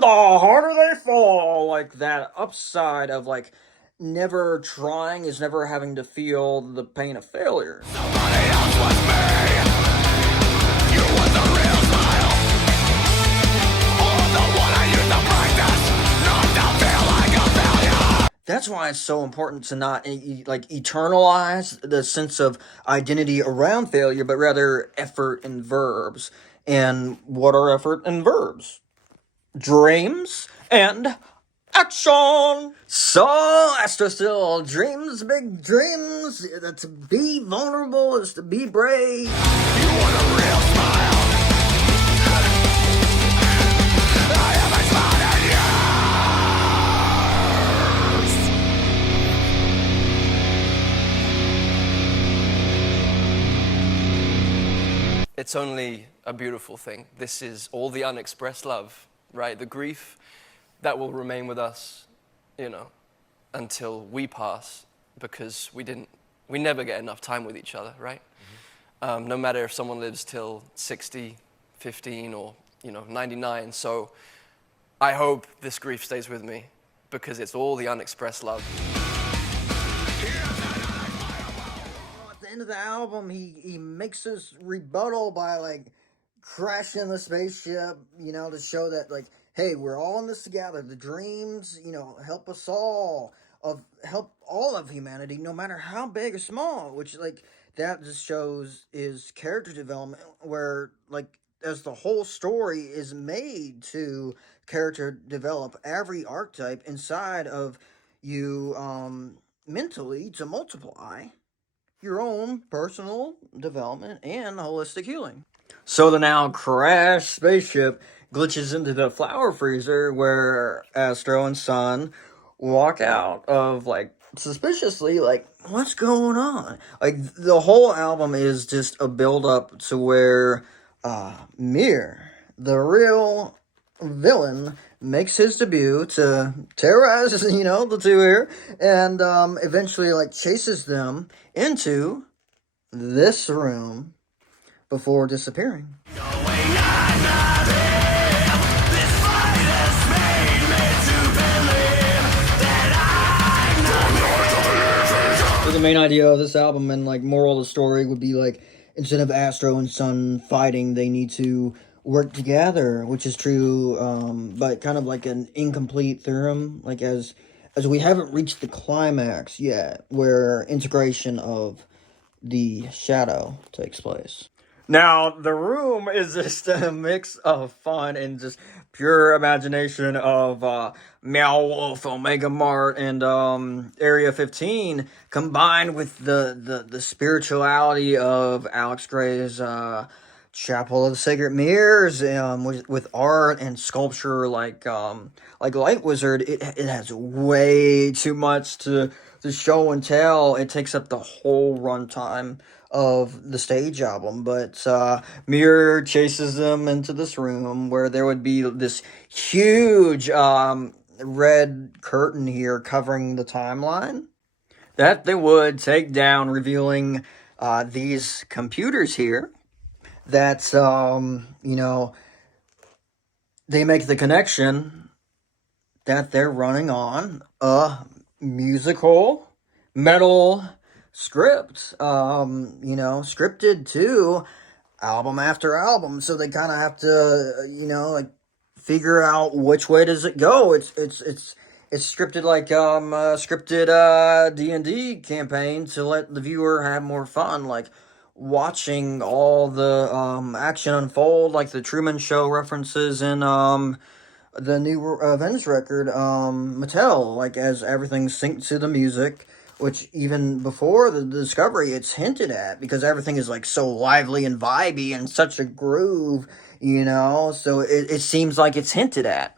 the harder they fall, like that upside of like never trying is never having to feel the pain of failure. Somebody else was me. You was the real smile. Or the one I used to practice, not to feel like a failure. That's why it's so important to not like eternalize the sense of identity around failure, but rather effort and verbs. And what are effort and verbs? Dreams and action. So Astro still dreams big dreams. To be vulnerable is to be brave. You want a real smile. I haven't smiled in years. It's only a beautiful thing. This is all the unexpressed love, right? The grief that will remain with us, you know, until we pass, because we never get enough time with each other, right? Mm-hmm. No matter if someone lives till 60, 15, or, you know, 99. So I hope this grief stays with me, because it's all the unexpressed love. At the end of the album, he makes his rebuttal by like crashing the spaceship, you know, to show that, like, hey, we're all in this together. The dreams, you know, help us all, help all of humanity, no matter how big or small, which, like, that just shows is character development, where, like, as the whole story is made to character develop every archetype inside of you, mentally, to multiply your own personal development and holistic healing. So the now crashed spaceship glitches into the flower freezer, where Astro and Sun walk out of, like, suspiciously, like, what's going on? Like, the whole album is just a build up to where Mir, the real villain, makes his debut to terrorize, you know, the two here, and eventually, like, chases them into this room before disappearing. So the main idea of this album and, like, moral of the story would be, like, instead of Astro and Sun fighting, they need to work together, which is true, but kind of like an incomplete theorem, like, as we haven't reached the climax yet, where integration of the shadow takes place. Now, the room is just a mix of fun and just pure imagination of Meow Wolf, Omega Mart, and Area 15, combined with the spirituality of Alex Gray's Chapel of the Sacred Mirrors, with art and sculpture like Light Wizard. It has way too much to show and tell. It takes up the whole runtime of the stage album, but Mirror chases them into this room where there would be this huge red curtain here covering the timeline that they would take down, revealing these computers here that, you know, they make the connection that they're running on a musical metal script, you know, scripted to album after album, so they kind of have to, you know, like, figure out which way does it go. It's scripted like a scripted D&D campaign to let the viewer have more fun, like watching all the action unfold, like the Truman Show references in the new Avenged record, Mattel, like, as everything synced to the music, which even before the discovery, it's hinted at, because everything is, like, so lively and vibey and such a groove, you know, so it seems like it's hinted at.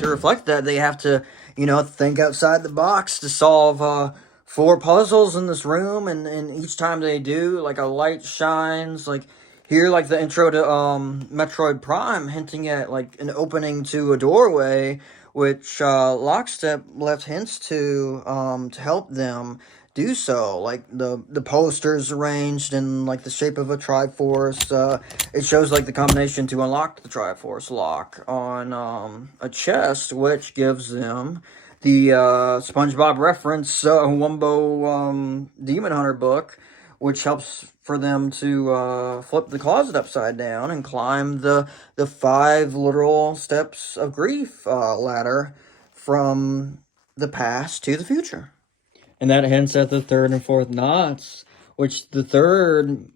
To reflect that, they have to, you know, think outside the box to solve 4 puzzles in this room, and each time they do, like, a light shines, like, here, like, the intro to Metroid Prime, hinting at, like, an opening to a doorway, which Lockstep left hints to help them do so. Like, the posters arranged in, like, the shape of a Triforce. It shows, like, the combination to unlock the Triforce lock on a chest, which gives them the SpongeBob reference Wumbo Demon Hunter book, which helps for them to flip the closet upside down and climb the 5 literal steps of grief ladder from the past to the future. And that hints at the 3rd and 4th knots, which the 3rd,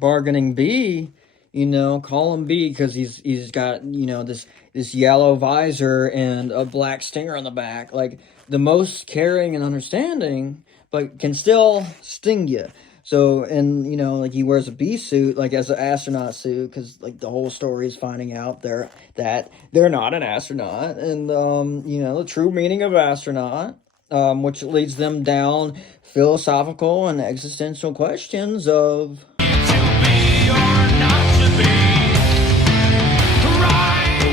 bargaining B, you know, call him B because he's got, you know, this yellow visor and a black stinger on the back, like the most caring and understanding, but can still sting you. So, and, you know, like, he wears a bee suit, like, as an astronaut suit, because, like, the whole story is finding out that they're not an astronaut, and, you know, the true meaning of astronaut, which leads them down philosophical and existential questions of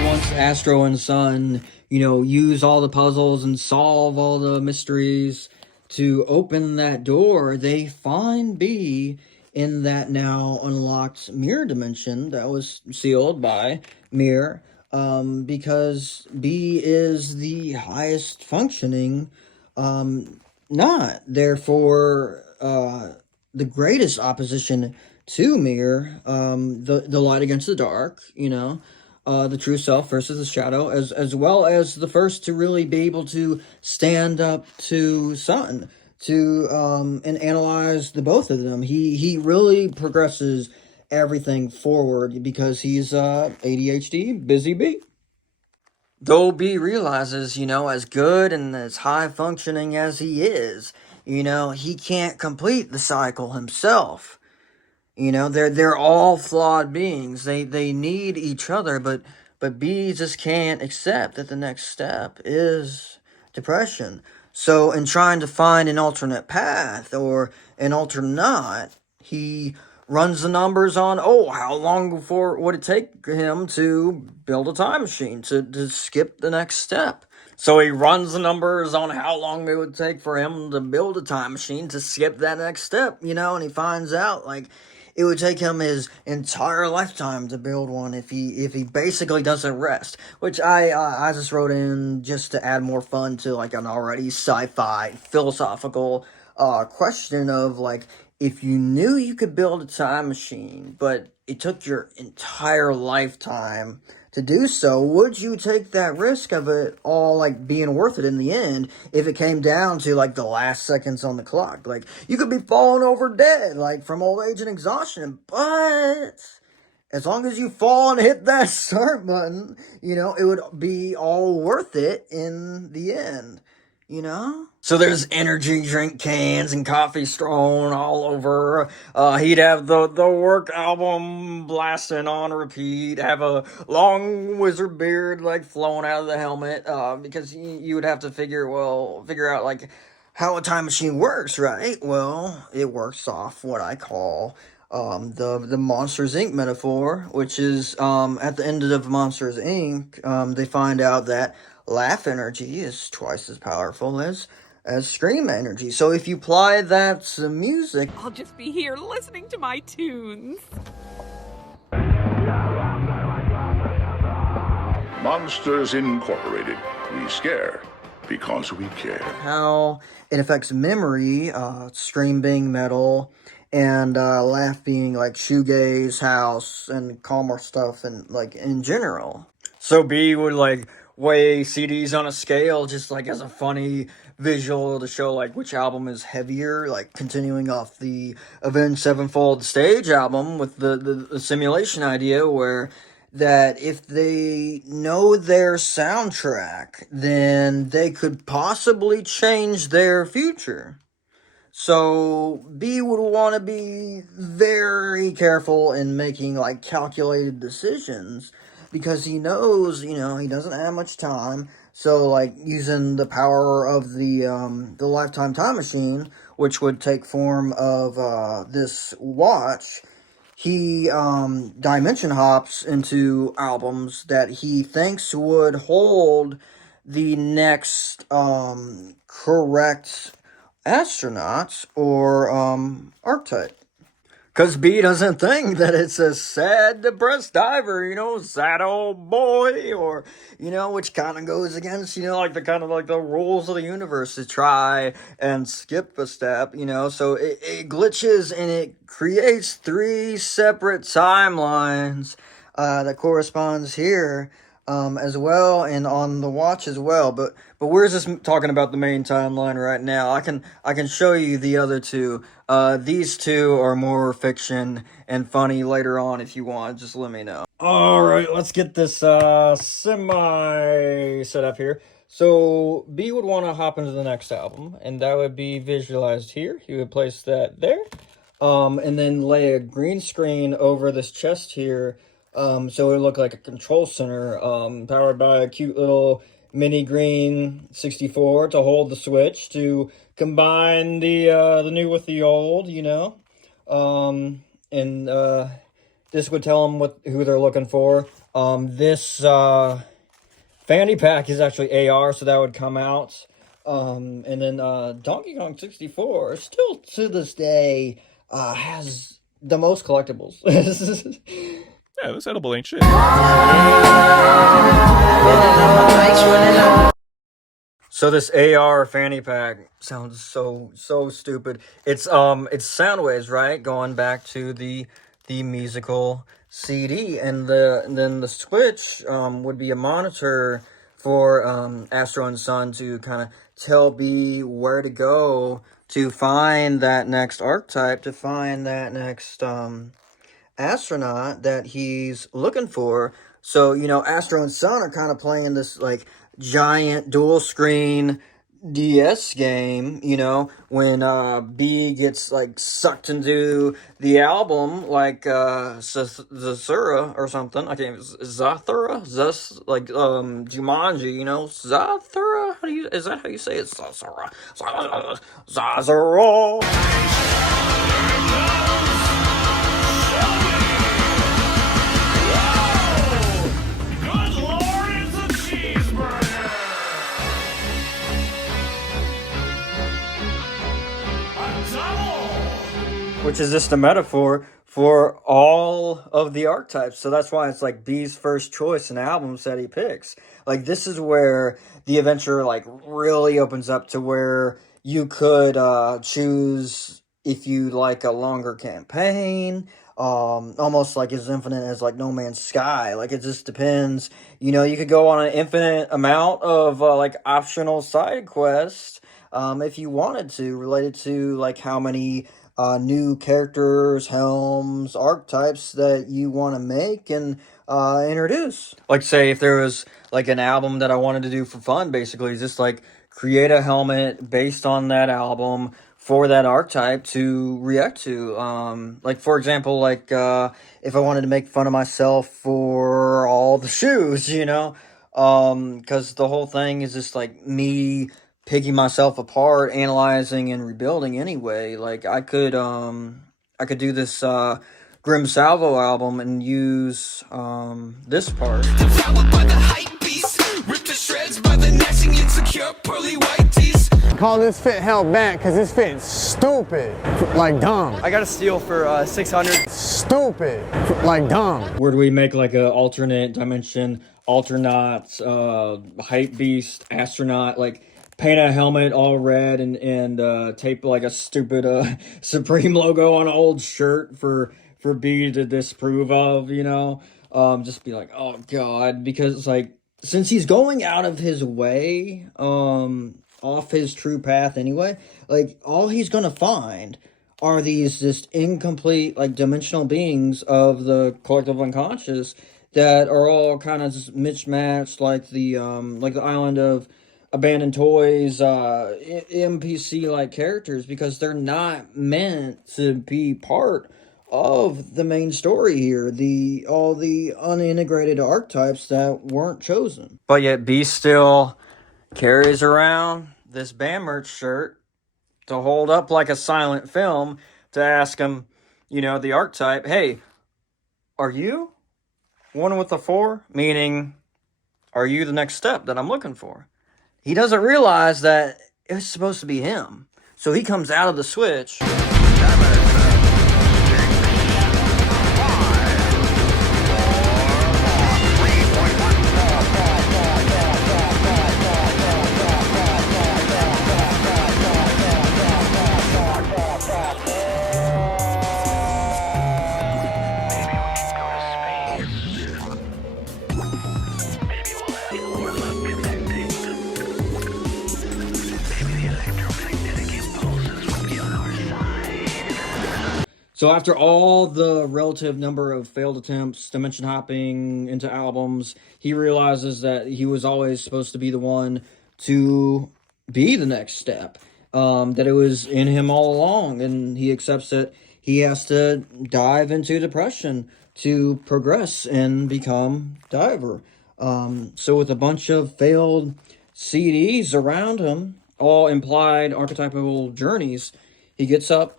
once Astro and Sun, you know, use all the puzzles and solve all the mysteries to open that door, they find B in that now unlocked mirror dimension that was sealed by Mirror, because B is the highest functioning knot. Therefore, the greatest opposition to mirror, the light against the dark, you know, the true self versus the shadow, as well as the first to really be able to stand up to sun, to and analyze the both of them. He really progresses everything forward because he's ADHD, busy bee. Though B realizes, you know, as good and as high functioning as he is, you know, he can't complete the cycle himself. You know, they're all flawed beings. They need each other, but B just can't accept that the next step is depression. So in trying to find an alternate path or an alternate, he runs the numbers on, how long before would it take him to build a time machine to skip the next step. So he runs the numbers on how long it would take for him to build a time machine to skip that next step, you know, and he finds out, like, it would take him his entire lifetime to build one if he basically doesn't rest. Which I just wrote in just to add more fun to, like, an already sci-fi philosophical question of, like, if you knew you could build a time machine, but it took your entire lifetime to do so, would you take that risk of it all, like, being worth it in the end if it came down to, like, the last seconds on the clock? Like, you could be falling over dead, like, from old age and exhaustion, but as long as you fall and hit that start button, you know, it would be all worth it in the end, you know? So there's energy drink cans and coffee strewn all over. He'd have the work album blasting on repeat, have a long wizard beard, like, flowing out of the helmet, because you would have to figure out, like, how a time machine works, right? Well, it works off what I call the Monsters, Inc. metaphor, which is, at the end of Monsters, Inc., they find out that laugh energy is twice as powerful as scream energy. So if you apply that to music, I'll just be here listening to my tunes. Monsters Incorporated. We scare because we care. how it affects memory, scream being metal, and laugh being like shoegaze, house, and calmer stuff, and like in general. So B would like weigh CDs on a scale just like as a funny visual to show like which album is heavier, like continuing off the Avenged Sevenfold stage album with the simulation idea where that if they know their soundtrack, then they could possibly change their future. So B would want to be very careful in making like calculated decisions because he knows, you know, he doesn't have much time. So like using the power of the lifetime time machine, which would take form of this watch, he dimension hops into albums that he thinks would hold the next correct astronaut or archetype. Because B doesn't think that it's a sad, depressed diver, you know, sad old boy, or, you know, which kind of goes against, you know, like the kind of like the rules of the universe to try and skip a step, you know, so it glitches and it creates 3 separate timelines that corresponds here as well and on the watch as well, but we're just talking about the main timeline right now. I can show you the other 2. These 2 are more fiction and funny later on if you want. Just let me know. All right, let's get this semi set up here. So B would want to hop into the next album, and that would be visualized here. He would place that there, and then lay a green screen over this chest here, so it would look like a control center, powered by a cute little mini green 64 to hold the switch to combine the new with the old, you know, and this would tell them who they're looking for. This fanny pack is actually AR, so that would come out. And then Donkey Kong 64 still to this day has the most collectibles. Yeah, this edible ain't shit. So this AR fanny pack sounds so stupid. It's sound waves, right? Going back to the musical CD, and then the switch would be a monitor for Astro and Sun to kind of tell B where to go to find that next archetype, to find that next astronaut that he's looking for. So, you know, Astro and Sun are kind of playing this like giant dual screen DS game, you know, when B gets like sucked into the album like Zathura or something. I can't, Zathura? Like Jumanji, you know, Zathura? Is that how you say it? Zathura. Zathura. Which is just a metaphor for all of the archetypes. So that's why it's like B's first choice in albums that he picks. Like, this is where the adventure like really opens up to where you could choose if you like a longer campaign, almost like as infinite as like No Man's Sky. Like, it just depends. You know, you could go on an infinite amount of like optional side quests if you wanted to, related to like how many new characters, helms, archetypes that you want to make and introduce. Like, say if there was like an album that I wanted to do for fun, basically just like create a helmet based on that album for that archetype to react to. Like, for example, like if I wanted to make fun of myself for all the shoes, you know, because the whole thing is just like me picking myself apart, analyzing and rebuilding anyway. Like, I could do this Grim Salvo album and use this part. Devoured by the hype beast, ripped to shreds by the gnashing insecure pearly white teeth. Call this fit held back because this fit's stupid, like dumb. I got a steal for 600. Stupid, like dumb. Where do we make like a alternate dimension, alternate hype beast, astronaut, like paint a helmet all red and tape like a stupid Supreme logo on an old shirt for B to disapprove of, you know? Just be like, oh god, because like, since he's going out of his way, off his true path anyway, like, all he's gonna find are these just incomplete, like, dimensional beings of the collective unconscious that are all kind of just mismatched, like the island of abandoned toys, NPC-like characters, because they're not meant to be part of the main story here. All the unintegrated archetypes that weren't chosen. But yet B still carries around this band merch shirt to hold up like a silent film to ask him, you know, the archetype, hey, are you one with the 4? Meaning, are you the next step that I'm looking for? He doesn't realize that it's supposed to be him. So he comes out of the switch. So after all the relative number of failed attempts, dimension hopping into albums, he realizes that he was always supposed to be the one to be the next step, that it was in him all along, and he accepts that he has to dive into depression to progress and become Diver. So with a bunch of failed CDs around him, all implied archetypal journeys, he gets up,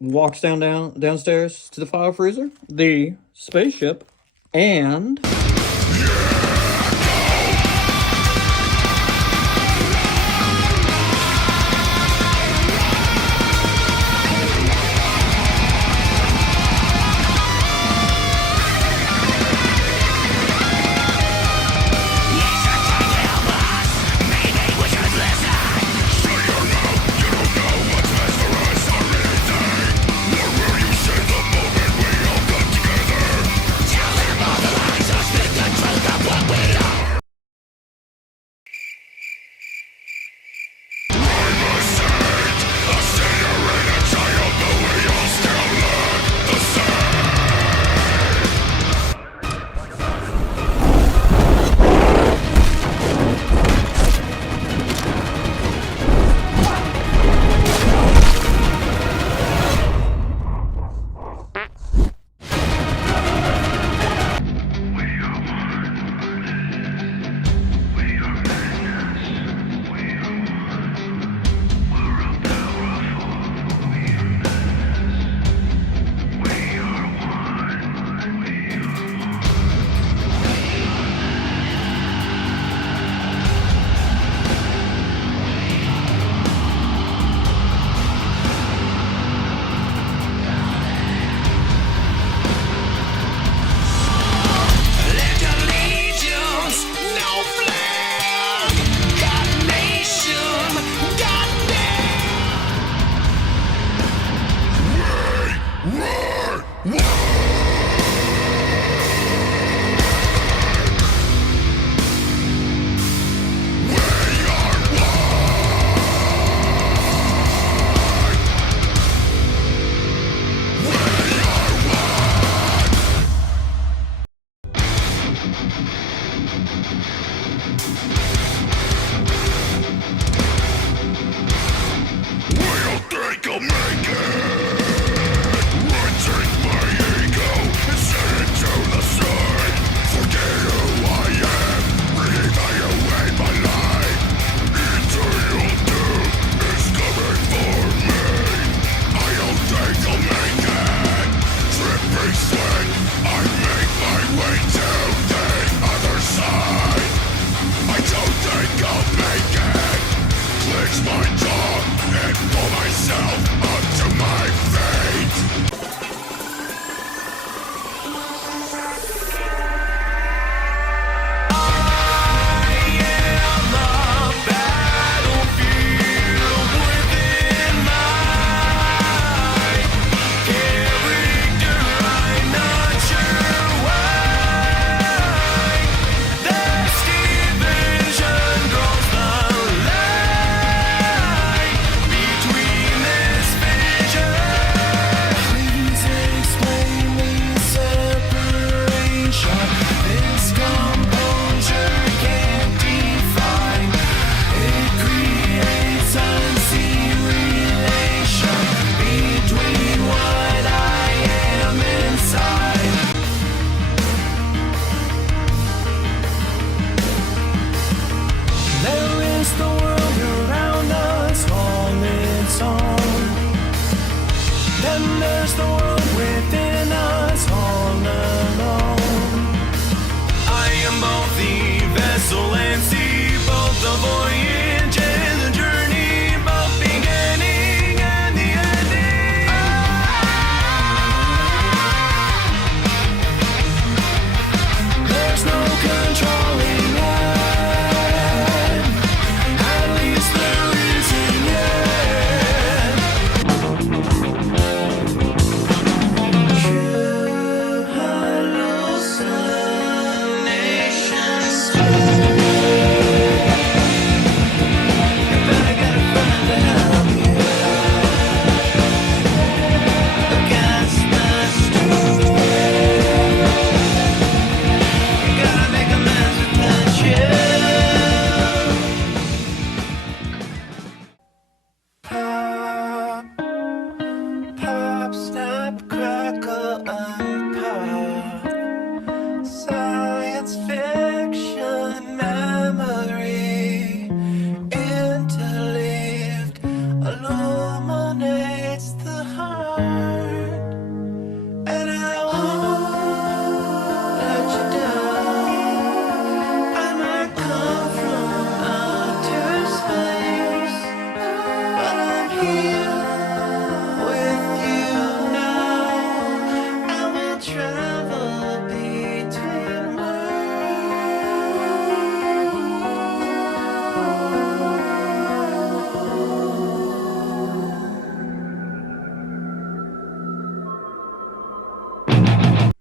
walks downstairs to the file freezer, the spaceship, and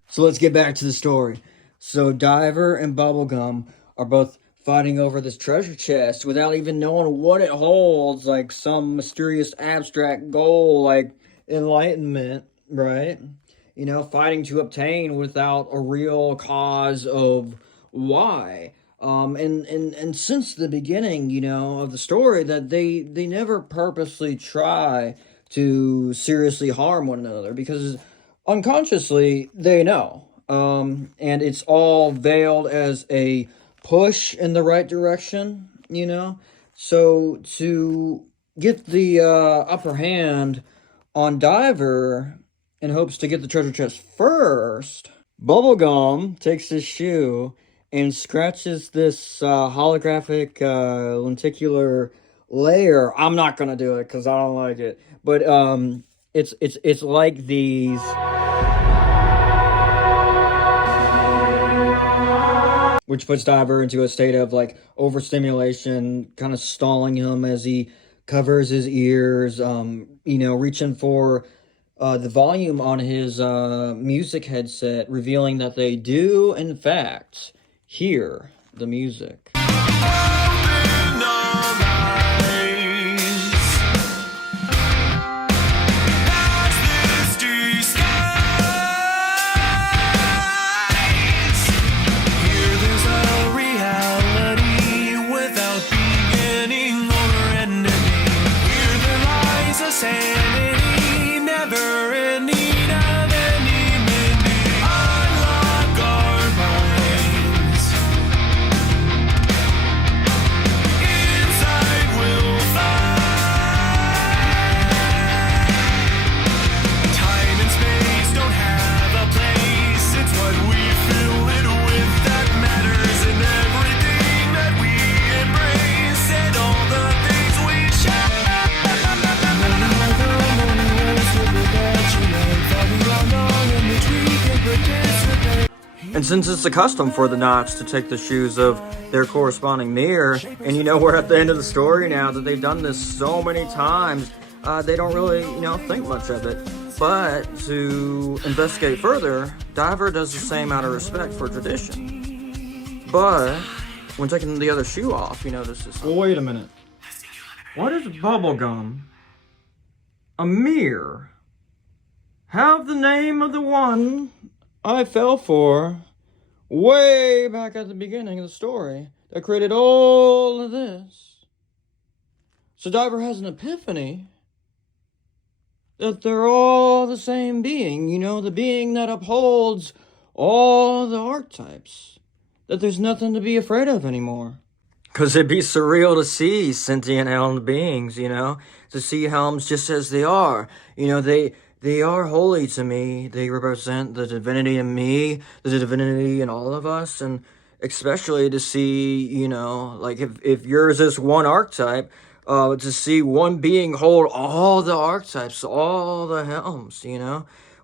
So let's get back to the story. So Diver and Bubblegum are both fighting over this treasure chest without even knowing what it holds, like some mysterious abstract goal, like enlightenment, right? You know, fighting to obtain without a real cause of why. And since the beginning, you know, of the story, that they never purposely try to seriously harm one another, because unconsciously they know, and it's all veiled as a push in the right direction, you know. So to get the upper hand on Diver in hopes to get the treasure chest first, Bubblegum takes his shoe and scratches this holographic lenticular layer. I'm not gonna do it because I don't like it, but it's like these which puts Diver into a state of like overstimulation, kind of stalling him as he covers his ears, you know, reaching for the volume on his music headset, revealing that they do, in fact, hear the music. And since it's a custom for the knots to take the shoes of their corresponding mirror, and you know we're at the end of the story now that they've done this so many times, they don't really, think much of it. But to investigate further, Diver does the same out of respect for tradition. But when taking the other shoe off, you notice this. Well, wait a minute. Why does Bubblegum, a mirror, have the name of the one I fell for way back at the beginning of the story that created all of this? So Diver has an epiphany that they're all the same being, the being that upholds all the archetypes, that there's nothing to be afraid of anymore. Because it'd be surreal to see sentient helmed beings, to see helms just as they are. They are holy to me. They represent the divinity in me, the divinity in all of us, and especially to see, like if yours is one archetype, to see one being hold all the archetypes, all the helms,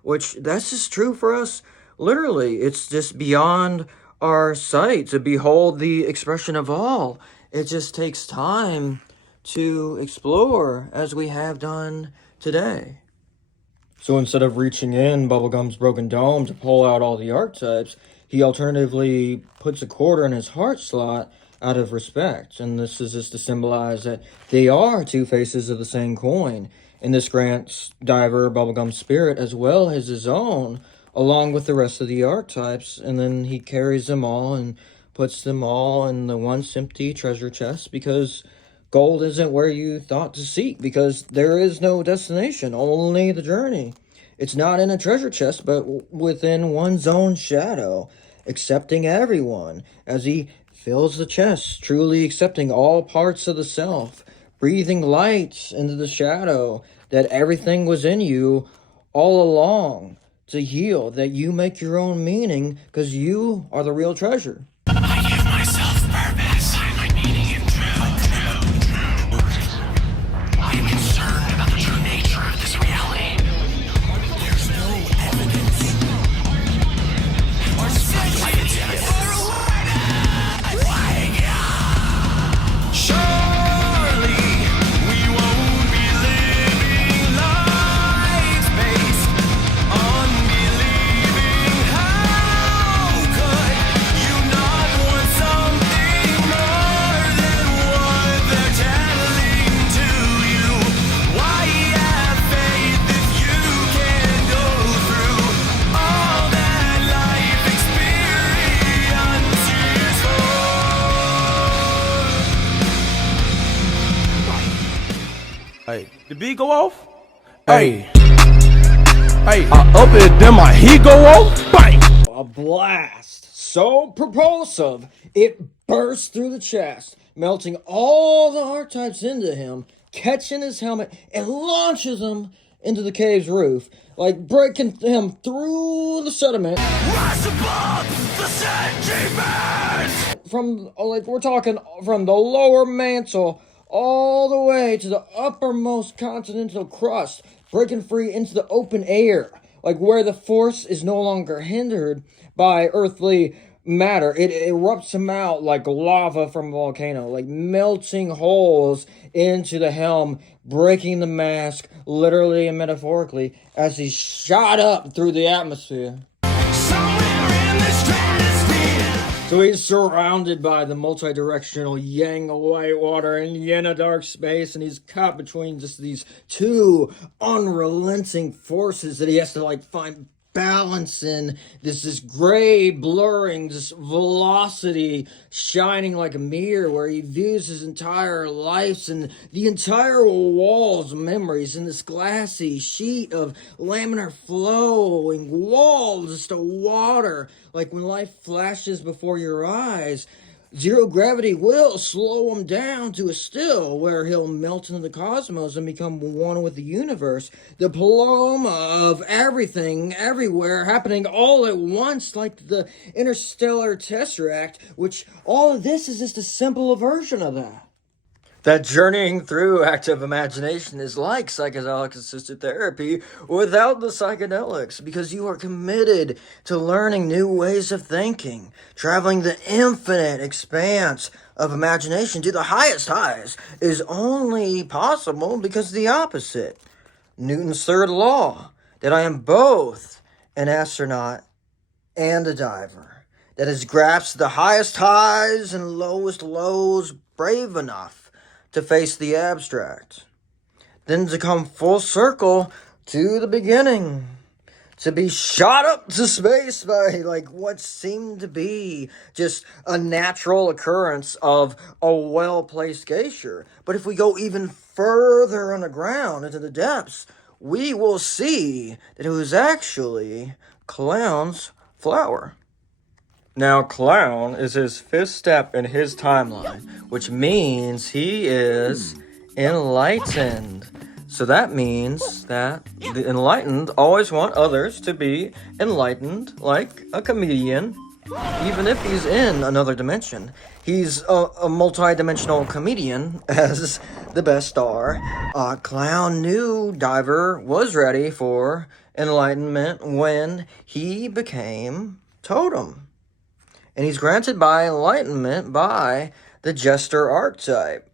which that's just true for us. Literally, it's just beyond our sight to behold the expression of all. It just takes time to explore as we have done today. So instead of reaching in Bubblegum's broken dome to pull out all the archetypes, he alternatively puts a quarter in his heart slot out of respect. And this is just to symbolize that they are two faces of the same coin. And this grants Diver Bubblegum's spirit as well as his own, along with the rest of the archetypes. And then he carries them all and puts them all in the once empty treasure chest, because gold isn't where you thought to seek, because there is no destination, only the journey. It's not in a treasure chest, but within one's own shadow, accepting everyone as he fills the chest, truly accepting all parts of the self, breathing light into the shadow that everything was in you all along to heal, that you make your own meaning because you are the real treasure. I give myself purpose. Find my meaning in true. I am concerned about the true nature of this reality. There's no evidence. Or science far away. Surely we won't be living lives based on believing. How could you not want something more than what they're telling to you? Why have faith if you can go through all that life experience is for? Hey, the beat go off? Hey. Hey, I up it, then my heat go off? Bang! A blast so propulsive it bursts through the chest, melting all the archetypes into him, catching his helmet, and launches him into the cave's roof, like breaking him through the sediment. Rise above the sentiment! From, like, we're talking from the lower mantle all the way to the uppermost continental crust, breaking free into the open air, like where the force is no longer hindered by earthly matter. It erupts him out like lava from a volcano, like melting holes into the helm, breaking the mask, literally and metaphorically, as he's shot up through the atmosphere. So he's surrounded by the multi-directional yang of white water and yin of dark space, and he's caught between just these two unrelenting forces that he has to like find balance in. This gray blurring, this velocity shining like a mirror where he views his entire life and the entire walls of memories in this glassy sheet of laminar flowing walls, just a water. Like when life flashes before your eyes, zero gravity will slow him down to a still, where he'll melt into the cosmos and become one with the universe. The paloma of everything, everywhere, happening all at once, like the interstellar tesseract, which all of this is just a simple version of that. That journeying through active imagination is like psychedelic-assisted therapy without the psychedelics, because you are committed to learning new ways of thinking, traveling the infinite expanse of imagination to the highest highs is only possible because of the opposite. Newton's third law, that I am both an astronaut and a diver, that has grasped the highest highs and lowest lows brave enough to face the abstract, then to come full circle to the beginning, to be shot up to space by like what seemed to be just a natural occurrence of a well-placed glacier. But if we go even further underground into the depths, we will see that it was actually Clown's flower. Now, Clown is his fifth step in his timeline, which means he is enlightened. So that means that the enlightened always want others to be enlightened, like a comedian, even if he's in another dimension. He's a multi-dimensional comedian as the best star. Clown knew Diver was ready for enlightenment when he became Totem. And he's granted by enlightenment by the jester archetype,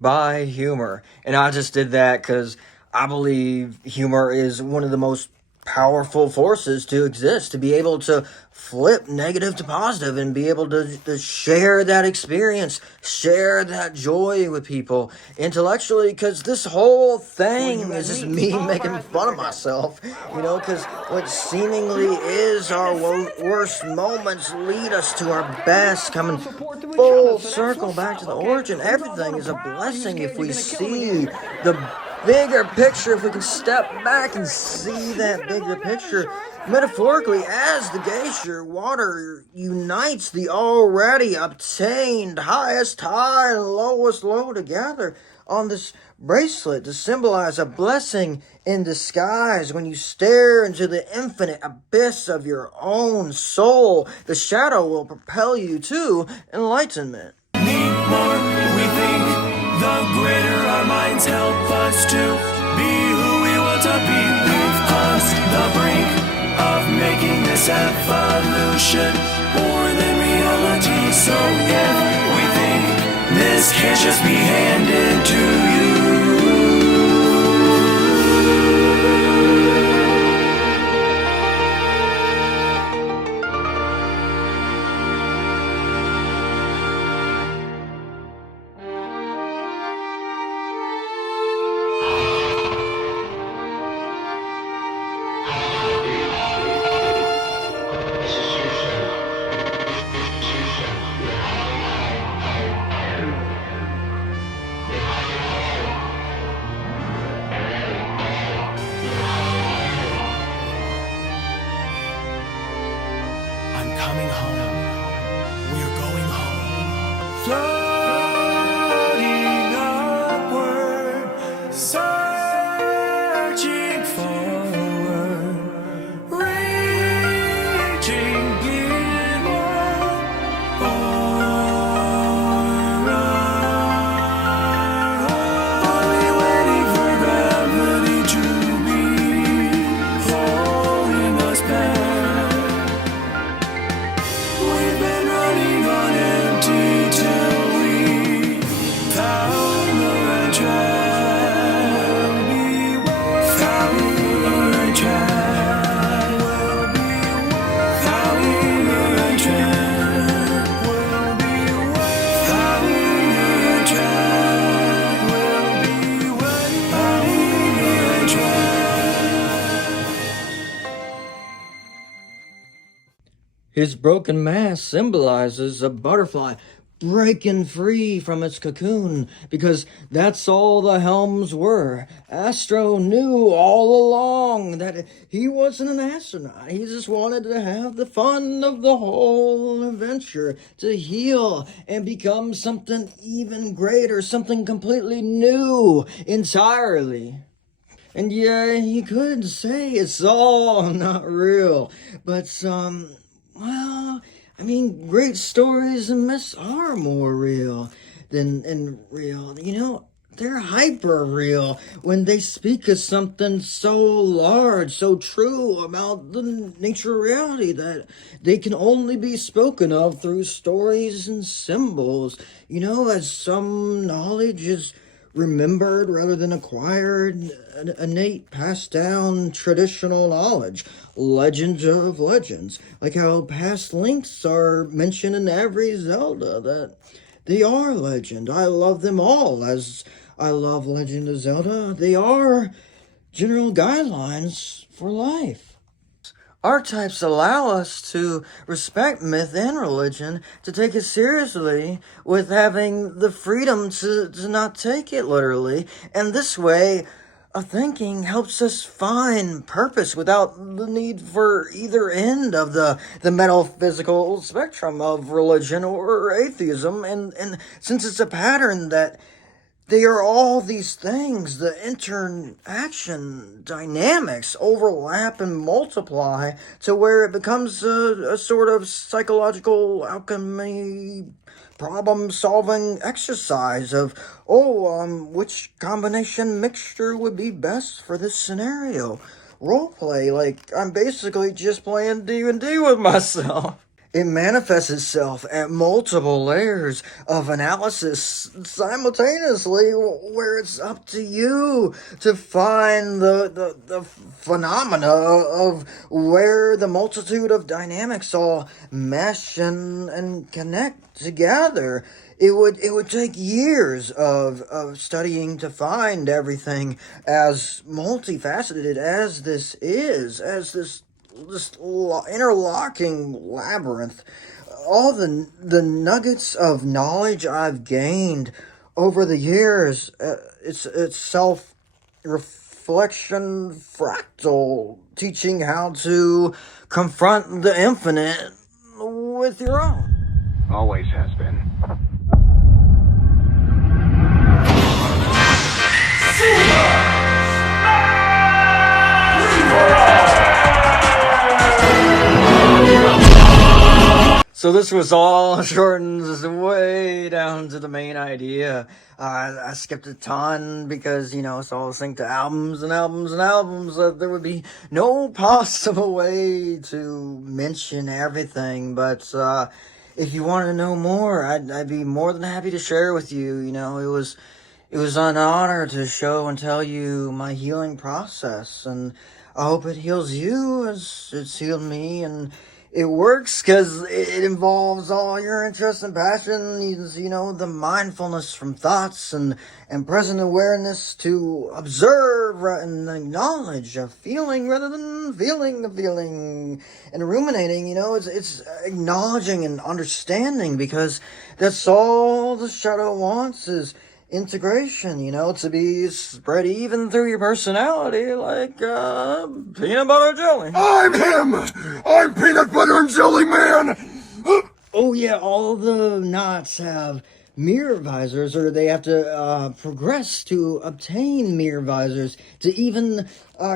by humor. And I just did that because I believe humor is one of the most powerful forces to exist, to be able to flip negative to positive and be able to share that experience, share that joy with people intellectually, because this whole thing is just me making fun of myself, you know, because what seemingly is our worst moments lead us to our best, coming full circle back to the origin. Everything is a blessing if we see the bigger picture, if we can step back and see that bigger picture. Metaphorically, as the glacier water unites the already obtained highest high and lowest low together on this bracelet to symbolize a blessing in disguise. When you stare into the infinite abyss of your own soul, the shadow will propel you to enlightenment. We think the greater our minds help us to be who we want to be. We've crossed the brink of making this evolution more than reality. So if we think this can't just be handed to you, with His broken mask symbolizes a butterfly breaking free from its cocoon, because that's all the helms were. Astro knew all along that he wasn't an astronaut. He just wanted to have the fun of the whole adventure, to heal and become something even greater, something completely new entirely. And yeah, you could say it's all not real, but well, I mean, great stories and myths are more real than real. You know, they're hyper real when they speak of something so large, so true about the nature of reality that they can only be spoken of through stories and symbols. You know, as some knowledge is remembered rather than acquired, innate, passed down traditional knowledge, legends of legends, like how past links are mentioned in every Zelda, that they are legend. I love them all as I love Legend of Zelda. They are general guidelines for life. Archetypes allow us to respect myth and religion, to take it seriously, with having the freedom to not take it literally. And this way of thinking helps us find purpose without the need for either end of the metaphysical spectrum of religion or atheism. And since it's a pattern that they are all these things, the interaction dynamics overlap and multiply to where it becomes a sort of psychological alchemy problem-solving exercise of, which combination mixture would be best for this scenario? Roleplay, like I'm basically just playing D&D with myself. It manifests itself at multiple layers of analysis simultaneously, where it's up to you to find the phenomena of where the multitude of dynamics all mesh and connect together. It would take years of studying to find everything as multifaceted as this is, as this interlocking labyrinth. All the nuggets of knowledge I've gained over the years, it's self-reflection fractal, teaching how to confront the infinite with your own. Always has been. So this was all shortened way down to the main idea. I skipped a ton because, you know, it's all synced to albums and albums and albums. There would be no possible way to mention everything. But if you want to know more, I'd be more than happy to share with you. You know, it was an honor to show and tell you my healing process. And I hope it heals you as it's healed me. And it works because it involves all your interests and passions, you know, the mindfulness from thoughts and present awareness to observe and acknowledge a feeling rather than feeling the feeling, and ruminating, you know, it's acknowledging and understanding, because that's all the shadow wants is integration, you know, to be spread even through your personality like peanut butter jelly. I'm him! I'm peanut butter and jelly man! Oh yeah, all the knots have mirror visors, or they have to progress to obtain mirror visors to even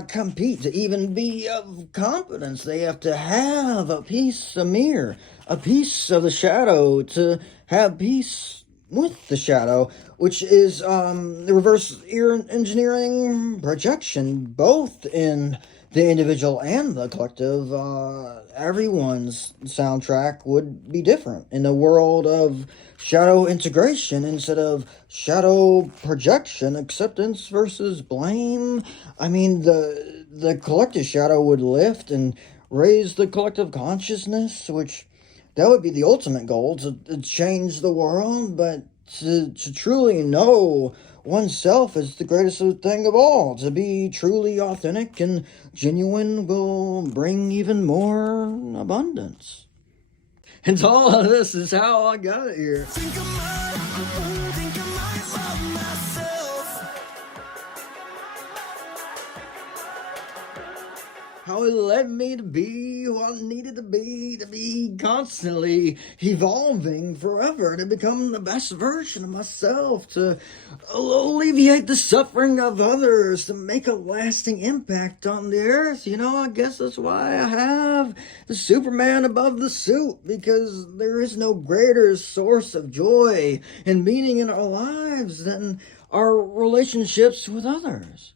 compete, to even be of competence. They have to have a piece of mirror, a piece of the shadow, to have peace with the shadow, which is the reverse engineering projection, both in the individual and the collective. Everyone's soundtrack would be different in the world of shadow integration instead of shadow projection, acceptance versus blame. I mean, the collective shadow would lift and raise the collective consciousness, which that would be the ultimate goal, to change the world. But to truly know oneself is the greatest thing of all. To be truly authentic and genuine will bring even more abundance. And all of this is how I got it here. How it led me to be who I needed to be constantly evolving forever, to become the best version of myself, to alleviate the suffering of others, to make a lasting impact on the earth. You know, I guess that's why I have the Superman above the suit, because there is no greater source of joy and meaning in our lives than our relationships with others.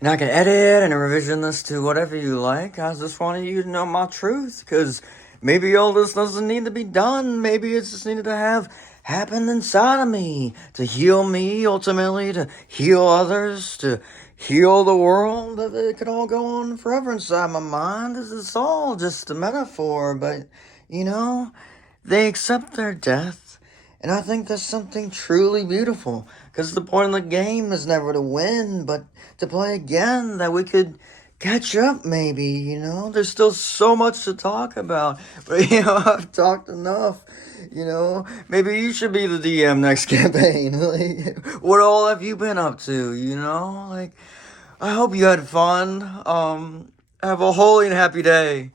And I can edit and revision this to whatever you like. I just wanted you to know my truth, because maybe all this doesn't need to be done. Maybe it's just needed to have happen inside of me, to heal me, ultimately, to heal others, to heal the world. That it could all go on forever inside my mind. This is all just a metaphor, but, you know, they accept their death. And I think that's something truly beautiful, because the point of the game is never to win, but to play again, that we could catch up maybe, you know? There's still so much to talk about, but, you know, I've talked enough, you know? Maybe you should be the DM next campaign. Like, what all have you been up to, you know? Like, I hope you had fun. Have a holy and happy day.